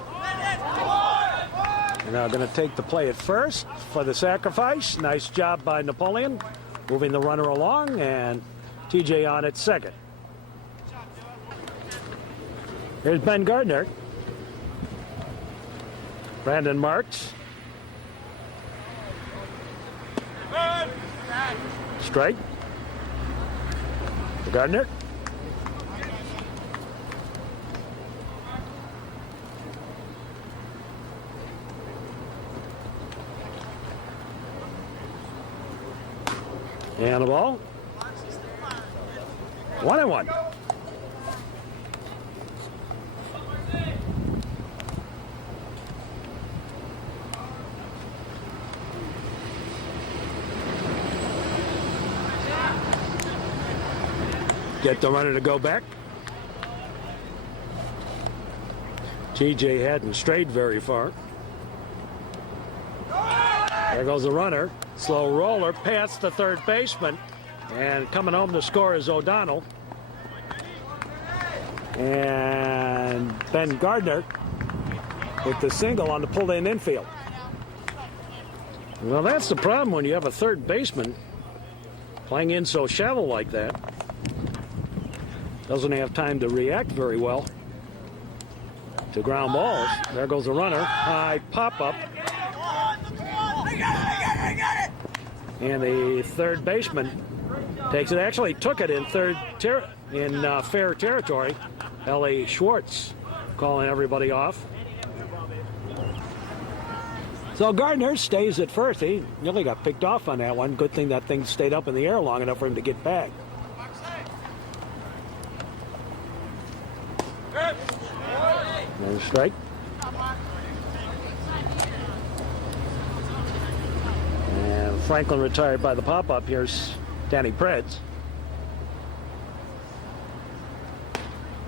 And now going to take the play at first for the sacrifice. Nice job by Napoleon, moving the runner along, and TJ on at second. Here's Ben Gardner. Brandon Marks. Strike. Gardner. And the ball. 1-1. Get the runner to go back. TJ hadn't strayed very far. There goes the runner. Slow roller past the third baseman. And coming home to score is O'Donnell. And Ben Gardner with the single on the pulled-in infield. Well, that's the problem when you have a third baseman playing in so shallow like that. Doesn't have time to react very well to ground balls. There goes the runner. High pop-up. And the third baseman takes it. Actually took it in fair territory. Ellie Schwartz calling everybody off. So Gardner stays at first. He nearly got picked off on that one. Good thing that thing stayed up in the air long enough for him to get back. There's a strike. And Franklin retired by the pop-up. Here's Danny Preds.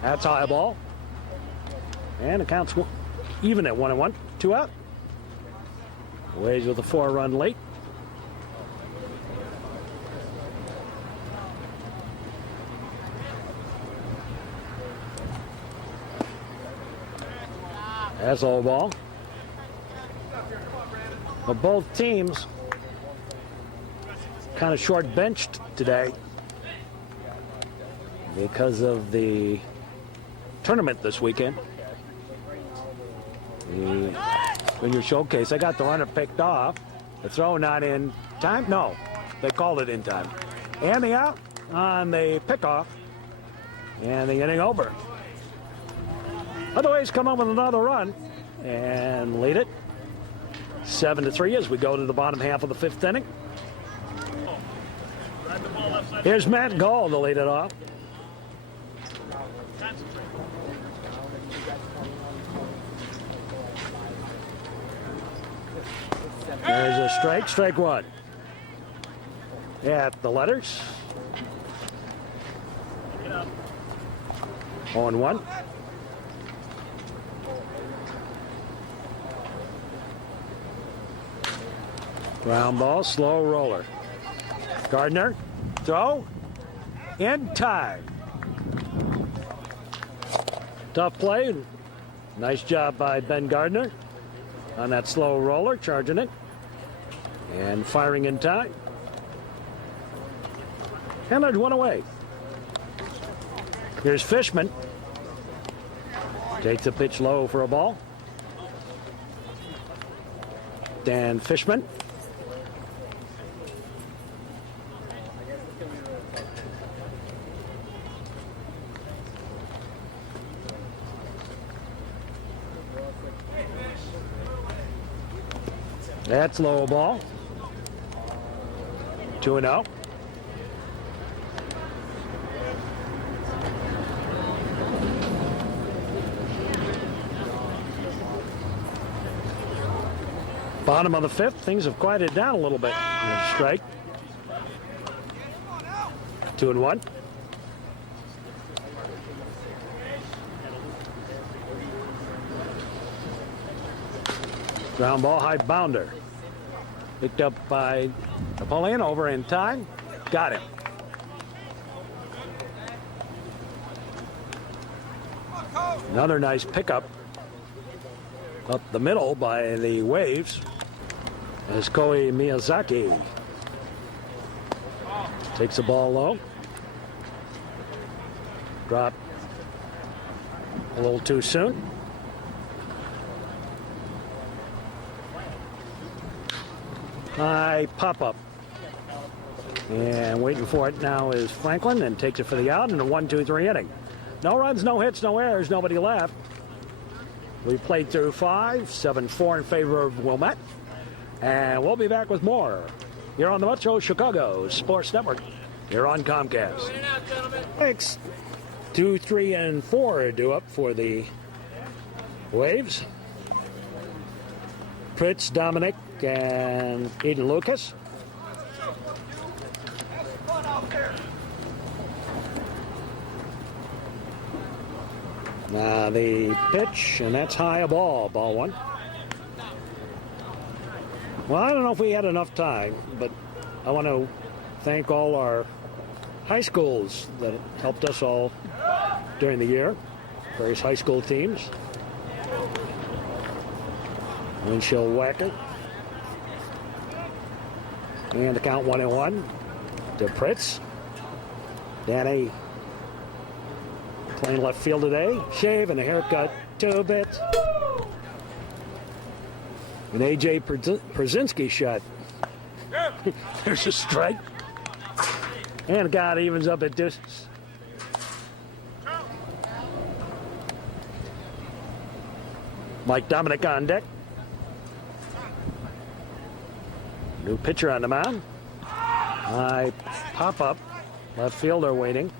That's high ball. And it counts even at 1-1. 2 out. Waves with a 4-run late. That's low ball. But both teams kind of short benched today because of the tournament this weekend. In your showcase, I got the runner picked off. The throw not in time? No, they called it in time. And the out on the pickoff. And the inning over. Other Waves come up with another run and lead it 7-3 as we go to the bottom half of the fifth inning. Here's Matt Gall to lead it off. There's a strike one. At the letters. 0-1. Ground ball, slow roller. Gardner, throw, in time. Tough play. Nice job by Ben Gardner on that slow roller, charging it. And firing in time. And there's one away. Here's Fishman. Takes a pitch low for a ball. Dan Fishman. That's low ball. 2-0. Bottom of the fifth, things have quieted down a little bit. Strike. 2-1. Ground ball, high bounder. Picked up by Napoleon, over in time. Got him. Another nice pickup up the middle by the Waves. As Koei Miyazaki takes the ball low. Drop a little too soon. High pop-up. And waiting for it now is Franklin, and takes it for the out in a 1-2-3 inning. No runs, no hits, no errors, nobody left. We played through 5, 7-4 in favor of Wilmette. And we'll be back with more here on the Metro Chicago Sports Network here on Comcast. 6, 2, 3, and 4 are due up for the Waves. Pritz, Dominic, and Eden Lucas. Now the pitch, and that's high a ball, ball one. Well, I don't know if we had enough time, but I want to thank all our high schools that helped us all during the year, various high school teams. Windshield Wacker. And the count 1-1 to Pritz. Danny playing left field today. Shave and a haircut, 2 bits. An A.J. Przinski shot. There's a strike. And God evens up at distance. Mike Dominic on deck. New pitcher on the mound. High pop-up. Left fielder waiting.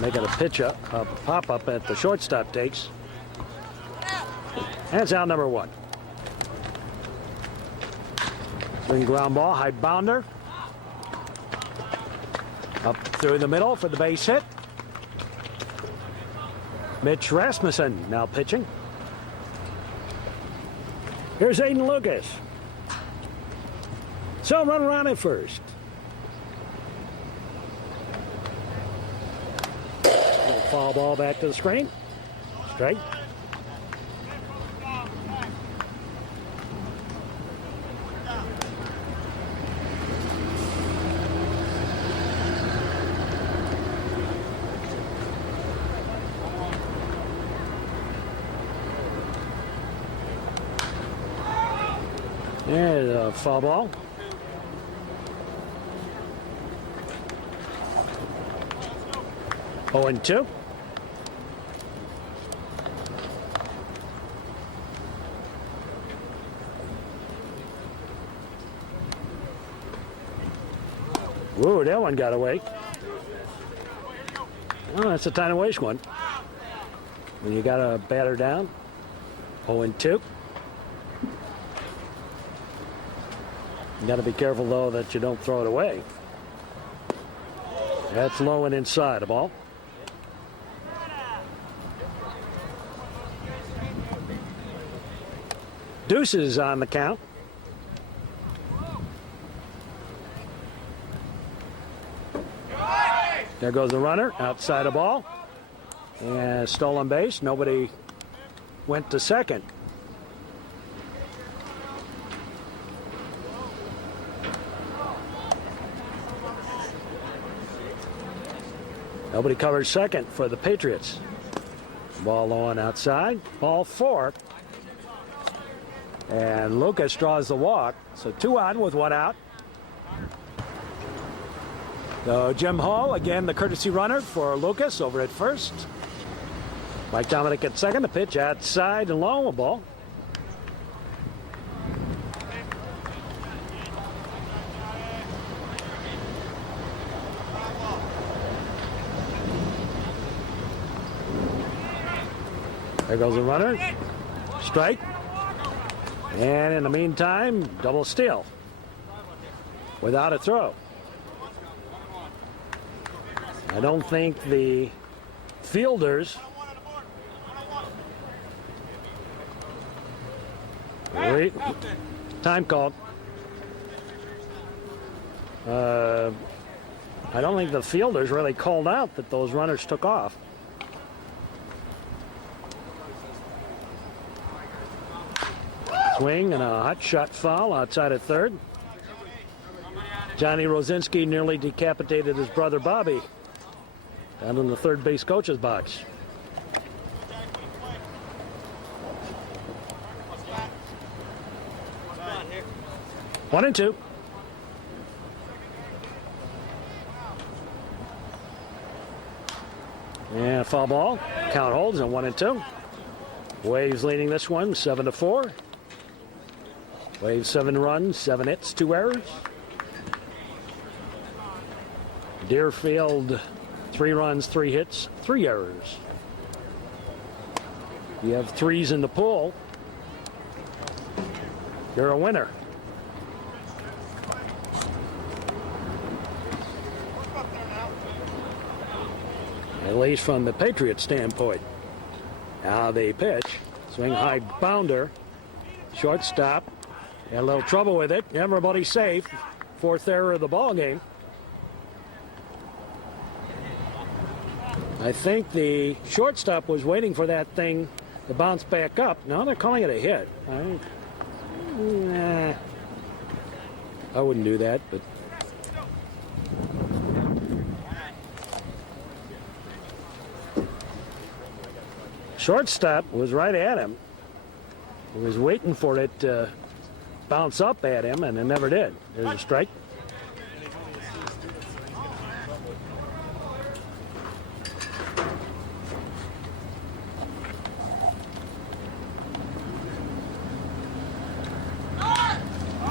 Making a pitch up, a pop-up at the shortstop takes. And it's out number 1. Swing ground ball, high bounder. Up through the middle for the base hit. Mitch Rasmussen now pitching. Here's Aiden Lucas. So run around at first. Foul ball back to the screen. Strike. And a foul ball. Oh, and 2. Ooh, that one got away. Oh, that's a time to waste one. When you got a batter down. 0 and 2. You got to be careful, though, that you don't throw it away. That's low and inside a ball. Deuces on the count. There goes the runner outside a ball. And stolen base. Nobody went to second. Nobody covers second for the Patriots. Ball on outside. Ball 4. And Lucas draws the walk. So 2 on with 1 out. So Jim Hall, again, the courtesy runner for Lucas over at first. Mike Dominic at second. The pitch outside and low, a ball. There goes the runner. Strike. And in the meantime, double steal. Without a throw. I don't think the fielders wait, time called. I don't think the fielders really called out that those runners took off. Swing and a hot shot foul outside of third. Johnny Rosinski nearly decapitated his brother Bobby down in the third base coach's box. One and 2. And a foul ball. Count holds and 1 and 2. Waves leading this one 7-4. Waves 7 runs, 7 hits, 2 errors. Deerfield 3 runs, 3 hits, 3 errors. You have 3s in the pool. You're a winner. At least from the Patriots standpoint. Now the pitch. Swing high bounder. Shortstop. Had a little trouble with it. Everybody's safe. 4th error of the ball game. I think the shortstop was waiting for that thing to bounce back up. Now they're calling it a hit. I wouldn't do that, but shortstop was right at him. He was waiting for it to bounce up at him, and it never did. There's a strike.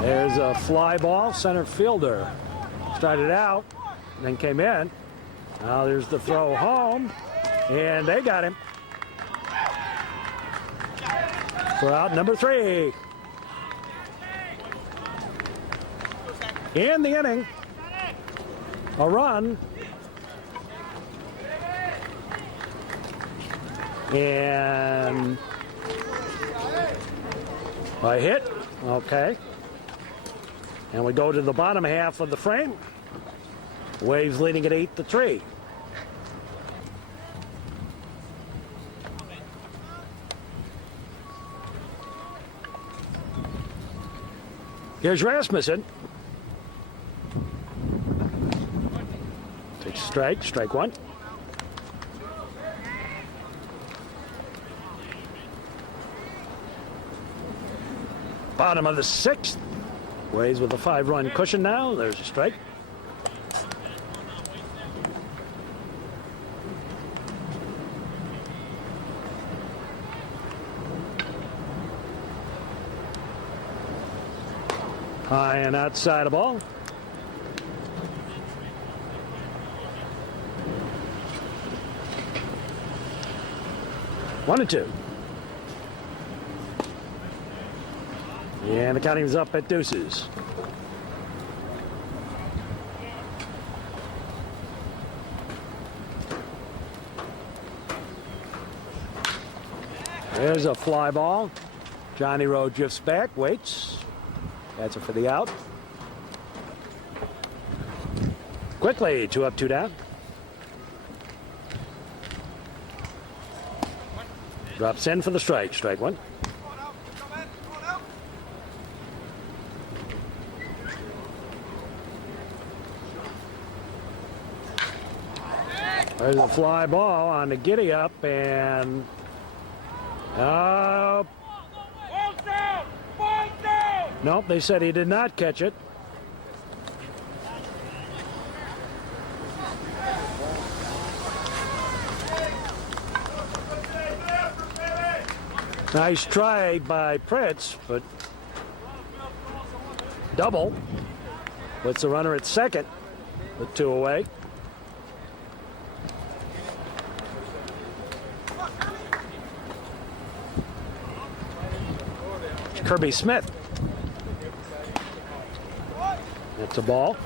There's a fly ball. Center fielder started out, then came in. Now there's the throw home, and they got him. For out number 3. In the inning, a run. And a hit. Okay. And we go to the bottom half of the frame. Waves leading at 8-3. Here's Rasmussen. Takes strike, strike 1. Bottom of the 6th. Waves with a 5-run cushion now. There's a strike. High and outside the ball. One and two. And the counting is up at deuces. There's a fly ball. Johnny Rowe drifts back, waits. That's it for the out. Quickly, 2 up, 2 down. Drops in for the strike. Strike one. There's a fly ball on the giddy up and nope, they said he did not catch it. Nice try by Pritz, but double. Puts the runner at second with 2 away. Kirby Smith. It's a ball.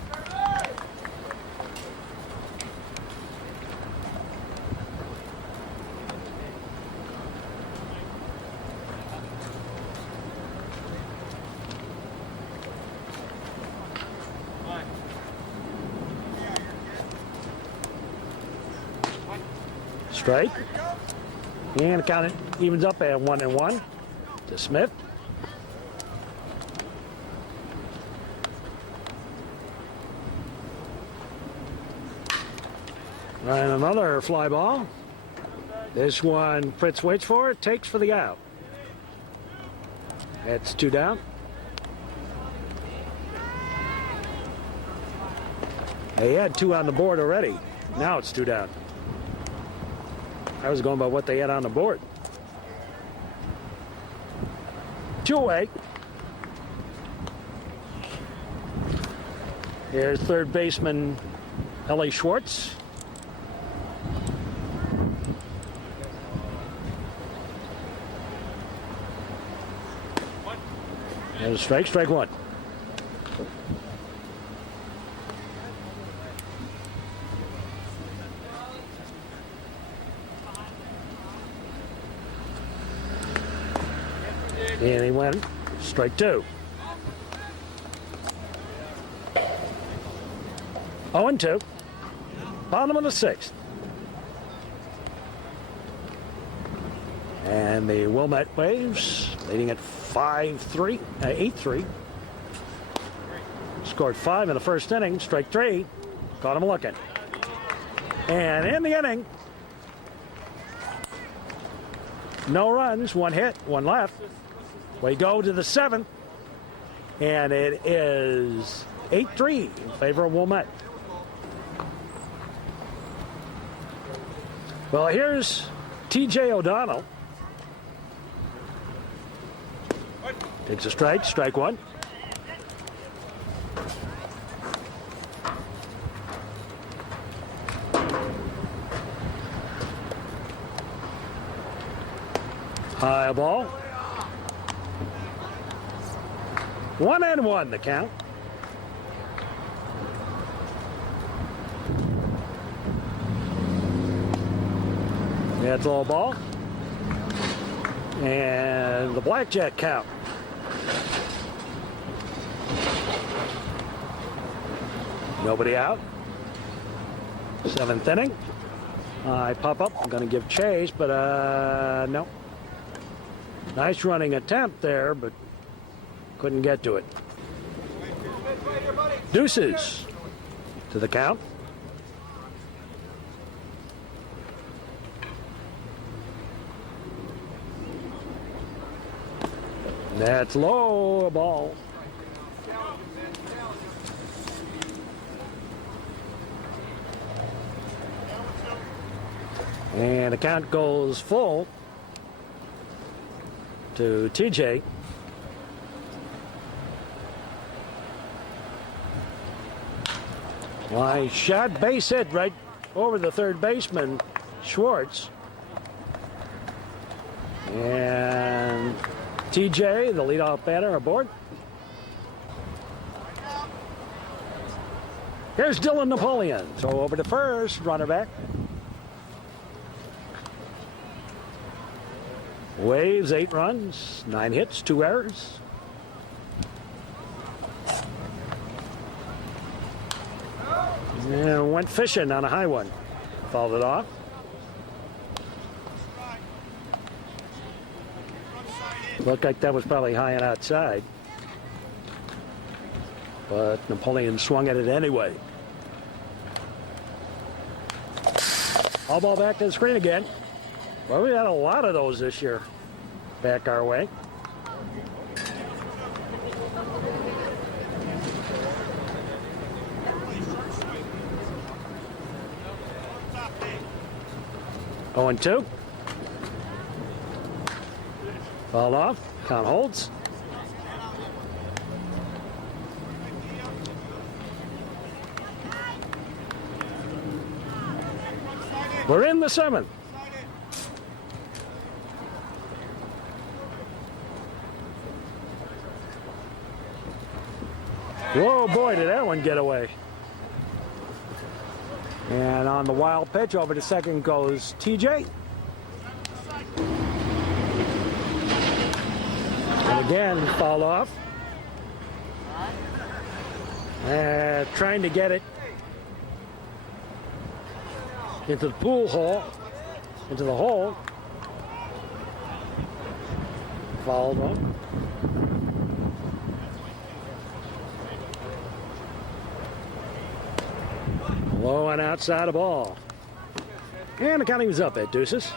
Strike. And the count evens up at 1-1 to Smith. And another fly ball. This one Fritz waits for it, takes for the out. That's 2 down. They had 2 on the board already. Now it's 2 down. I was going by what they had on the board. 2 away. Here's third baseman Ellie Schwartz. There's a strike, strike one. And he went strike 2. 0-2. Bottom of the 6th. And the Wilmette Waves leading at 8-3. Scored 5 in the first inning. Strike 3. Caught him looking. And in the inning, no runs, 1 hit, 1 left. We go to the 7th, and it is 8-3 in favor of Wilmette. Well, here's T.J. O'Donnell. Takes a strike, strike 1. High ball. 1-1 the count. That's all ball. And the blackjack count. Nobody out. 7th inning. I pop up. I'm going to give chase, but no. Nice running attempt there, but couldn't get to it. Deuces to the count. That's low, a ball. And the count goes full to TJ. Line shot, base hit right over the third baseman, Schwartz. And TJ, the leadoff batter, aboard. Here's Dylan Napoleon. So over to first, runner back. Waves, 8 runs, 9 hits, 2 errors. And went fishing on a high one. Fouled it off. Looked like that was probably high and outside. But Napoleon swung at it anyway. All ball back to the screen again. Well, we had a lot of those this year back our way. Oh, and 2. Fouled off. Count holds. We're in the 7th. Whoa, boy, did that one get away. And on the wild pitch, over to second goes TJ. And again, foul off. Trying to get it into the pool hole, into the hole. Fouled off. Low and outside of ball. And the counting was up at deuces.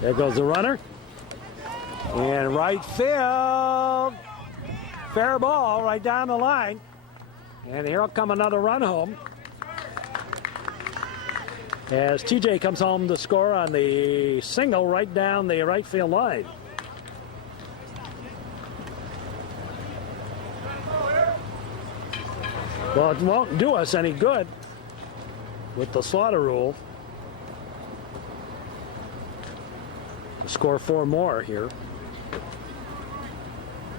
There goes the runner. And right field. Fair ball right down the line. And here will come another run home. As TJ comes home to score on the single right down the right field line. Well, it won't do us any good with the slaughter rule to score 4 more here.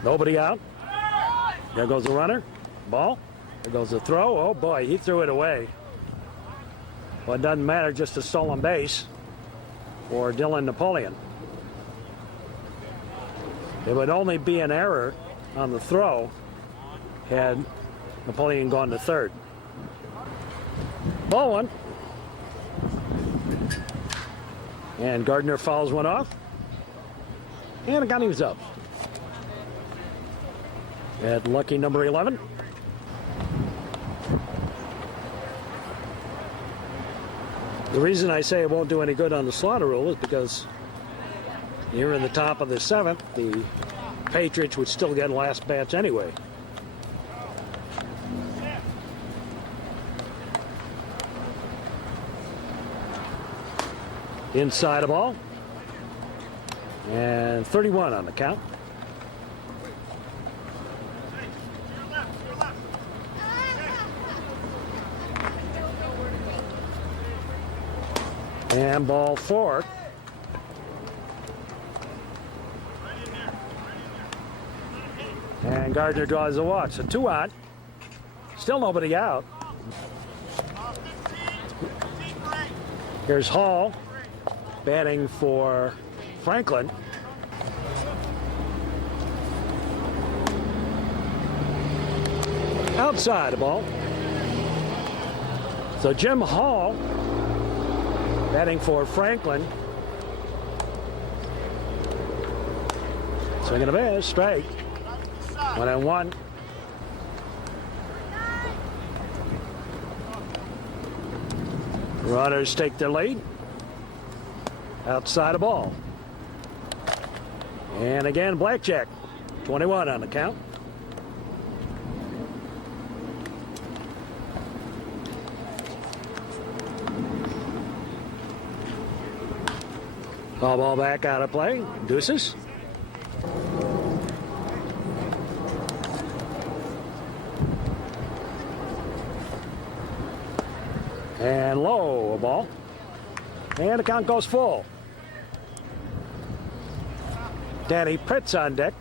Nobody out. There goes the runner. Ball. There goes the throw. Oh boy, he threw it away. Well, it doesn't matter, just a stolen base for Dylan Napoleon. It would only be an error on the throw had Napoleon gone to third. Ball 1. And Gardner fouls one off. And the gun was up. At lucky number 11. The reason I say it won't do any good on the slaughter rule is because you're in the top of the 7th. The Patriots would still get last bats anyway. Inside a ball. And 31 on the count. And ball 4. And Gardner draws the walk. So 2 out. Still nobody out. Here's Hall batting for Franklin. Outside the ball. So Jim Hall batting for Franklin. Swing and a miss, strike. 1-1. Runners take their lead. Outside the ball. And again, blackjack. 21 on the count. Foul ball back out of play. Deuces. And low a ball. And the count goes full. Danny Pritz on deck.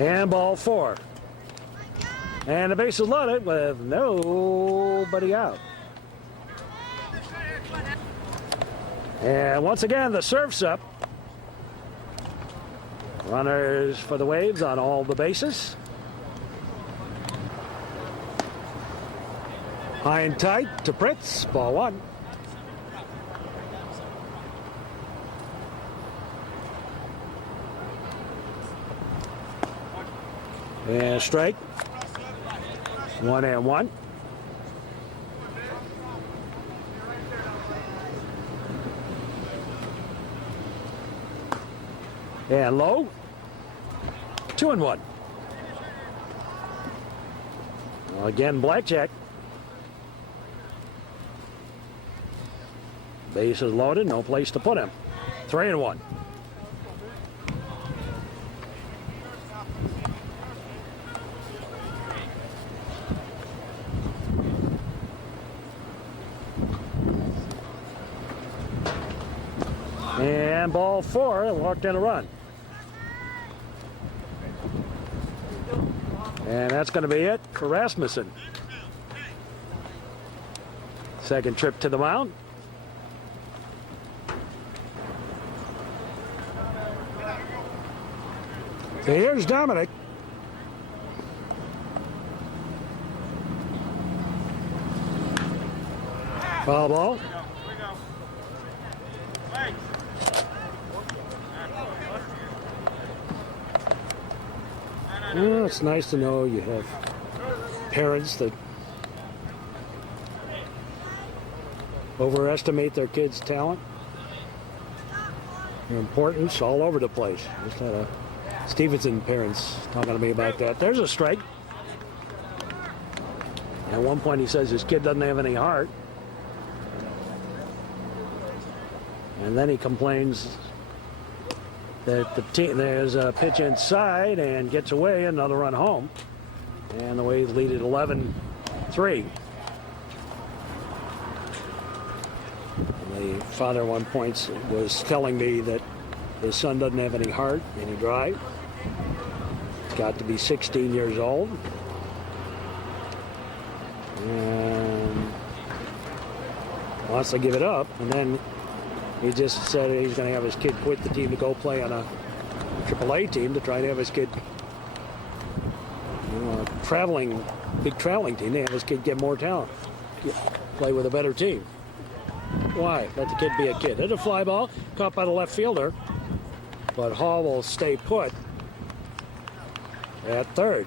And ball 4. And the base is loaded with nobody out. And once again, the surf's up. Runners for the Waves on all the bases. High and tight to Pritz, ball 1. And strike. 1-1. And low. 2-1. Well, again, blackjack. Base is loaded, no place to put him. 3-1. And ball 4, walked in a run. And that's going to be it for Rasmussen. Second trip to the mound. So here's Dominic. Foul ball. Well, it's nice to know you have parents that overestimate their kids' talent, their importance all over the place. Just had a Stevenson parents talking to me about that. There's a strike. At one point he says his kid doesn't have any heart. And then he complains that the team, there's a pitch inside and gets away, another run home. And the Waves lead at 11-3. The father at one point was telling me that his son doesn't have any heart, any drive. He's got to be 16 years old. And wants to give it up. And then he just said he's going to have his kid quit the team to go play on a AAA team to try to have his kid, big traveling team, to have his kid get more talent, play with a better team. Why? Let the kid be a kid. It's a fly ball, caught by the left fielder, but Hall will stay put at third.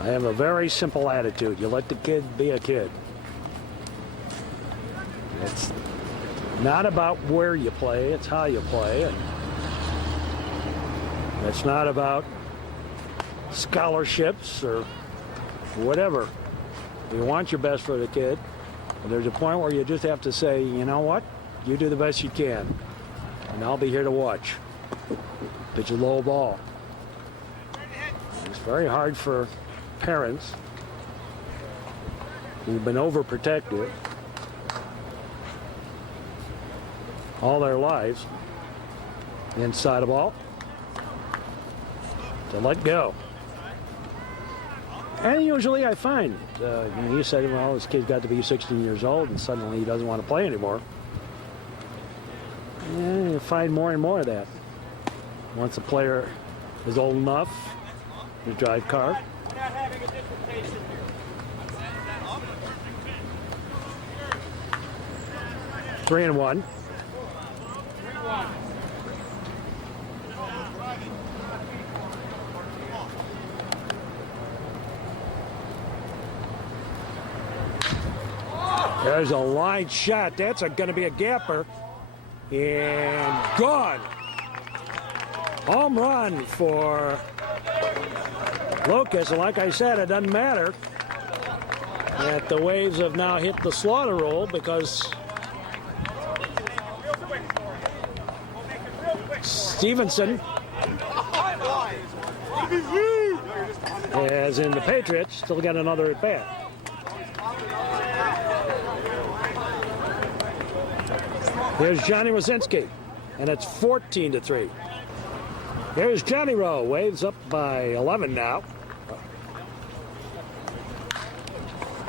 I have a very simple attitude. You let the kid be a kid. It's not about where you play, it's how you play. And it's not about scholarships or whatever. You want your best for the kid. But there's a point where you just have to say, you know what? You do the best you can. And I'll be here to watch. Pitch a low ball. It's very hard for parents who've been overprotective all their lives inside a ball to let go. And usually I find, you said, well, this kid's got to be 16 years old and suddenly he doesn't want to play anymore. And you find more and more of that. Once a player is old enough to drive car. We're not having a dissertation here. 3-1. There's a line shot. That's going to be a gapper. And gone. Home run for Lucas. And like I said, it doesn't matter that the Waves have now hit the slaughter roll because Stevenson, as in the Patriots, still got another at bat. Here's Johnny Rosinski, and it's 14-3. Here's Johnny Rowe. Waves up by 11 now.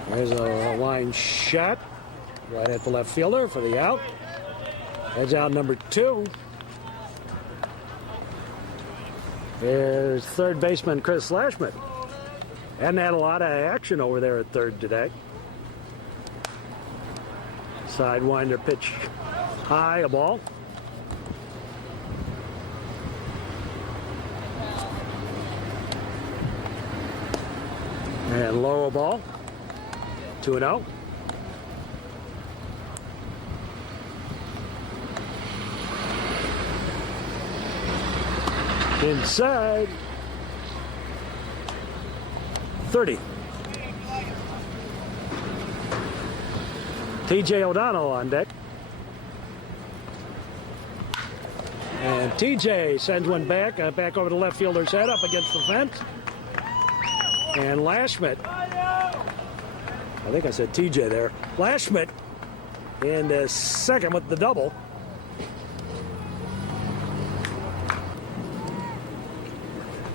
There's a line shot right at the left fielder for the out. Heads out number 2. There's third baseman Chris Lashman. Hadn't had a lot of action over there at third today. Sidewinder pitch high, a ball. And low, a ball. 2-0. Inside. 30. TJ O'Donnell on deck. And TJ sends one back over the left fielder's head up against the fence. And Lashman, I think I said TJ there. Lashman in second with the double.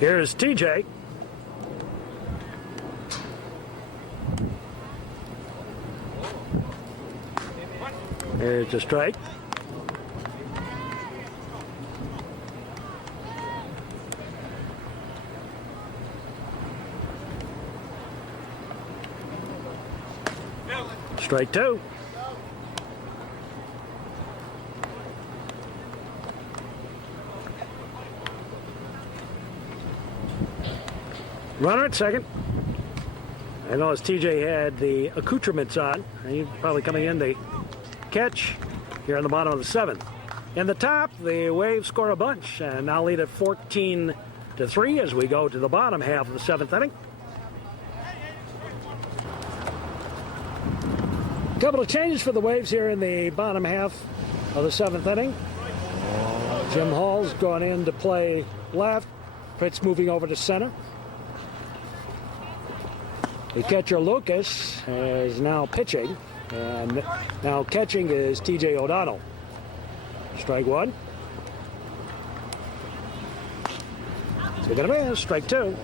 Here's TJ. Here's a strike. Strike 2. Runner at second. I know as TJ had the accoutrements on. He's probably coming in to catch here in the bottom of the 7th. In the top, the Waves score a bunch and now lead at 14-3 as we go to the bottom half of the 7th inning. A couple of changes for the Waves here in the bottom half of the 7th inning. Jim Hall's gone in to play left. Pitts moving over to center. The catcher Lucas is now pitching, and now catching is TJ O'Donnell. Strike 1. So we're going to miss. Strike 2.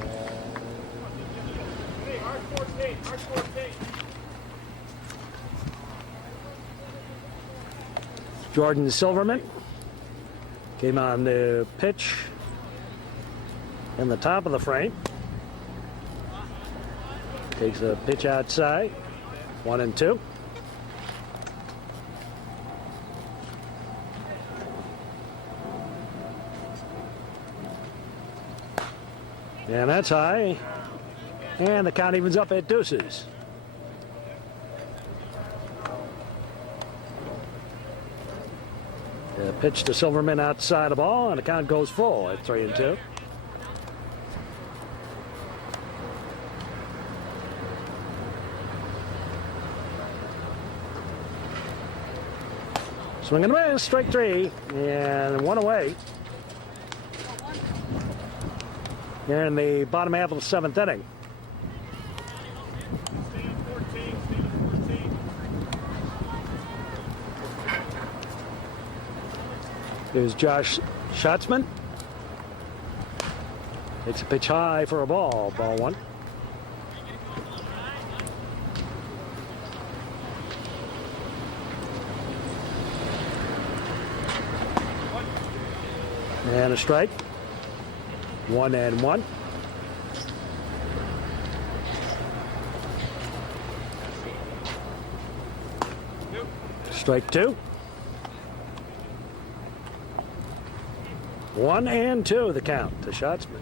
Jordan Silverman came on the pitch in the top of the frame. Takes a pitch outside. 1-2. And that's high. And the count evens up at deuces. The pitch to Silverman outside the ball, and the count goes full at 3-2. Swing and a miss, strike 3, and 1 away. Here in the bottom half of the 7th inning. Here's Josh Schatzman. Takes a pitch high for a ball. Ball 1. And a strike. 1-1. Strike 2. 1-2 the count to Schatzman.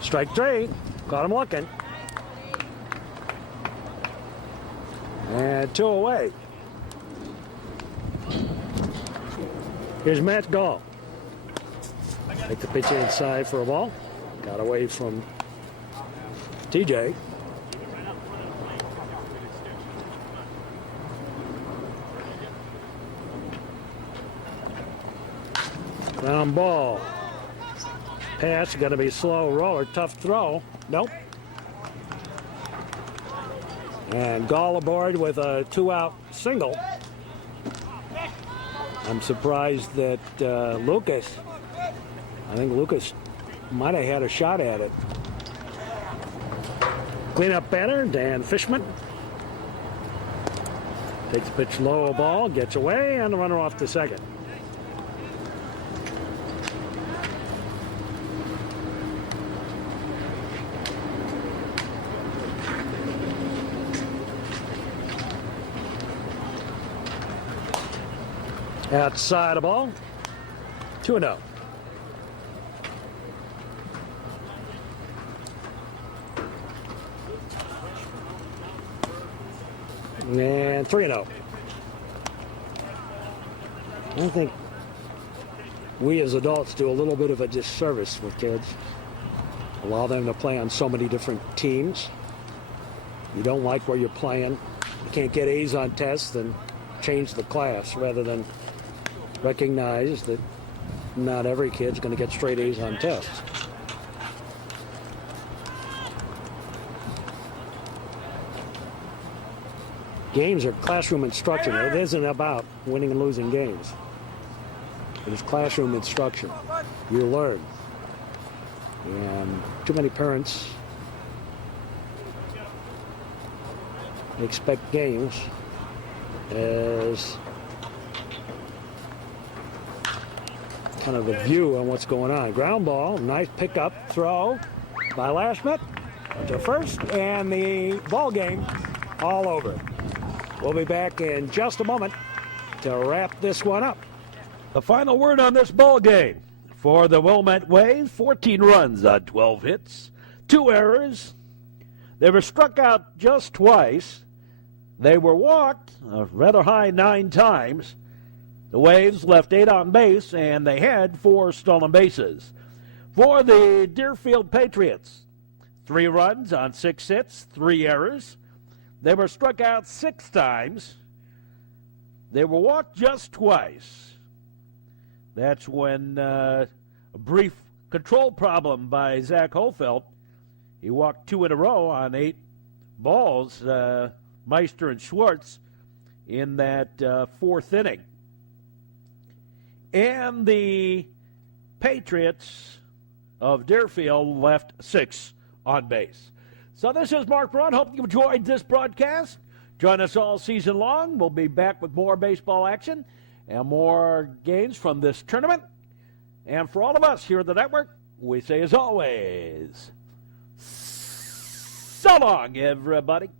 Strike 3. Caught him looking. And 2 away. Here's Matt Gall. Take the pitch inside for a ball. Got away from TJ. Ground ball. Pass, going to be slow roller, tough throw. Nope. And Gall aboard with a 2-out single. I'm surprised that Lucas, I think Lucas might have had a shot at it. Cleanup batter, Dan Fishman. Takes the pitch low, ball, gets away, and the runner off to second. Outside the ball, 2-0. And 3-0. I think we as adults do a little bit of a disservice with kids. Allow them to play on so many different teams. You don't like where you're playing. You can't get A's on tests, then change the class rather than recognize that not every kid's going to get straight A's on tests. Games are classroom instruction. It isn't about winning and losing games. It is classroom instruction. You learn. And too many parents expect games as kind of a view on what's going on. Ground ball, nice pickup, throw by Lashmet to first, and the ball game all over. We'll be back in just a moment to wrap this one up. The final word on this ball game for the Wilmette Waves: 14 runs on 12 hits, 2 errors. They were struck out just twice. They were walked a rather high 9 times. The Waves left 8 on base, and they had 4 stolen bases. For the Deerfield Patriots, 3 runs on 6 hits, 3 errors. They were struck out 6 times. They were walked just twice. That's when a brief control problem by Zach Holfeld. He walked 2 in a row on 8 balls, Meister and Schwartz, in that 4th inning. And the Patriots of Deerfield left 6 on base. So this is Mark Braun. Hope you enjoyed this broadcast. Join us all season long. We'll be back with more baseball action and more games from this tournament. And for all of us here at the network, we say as always, so long, everybody.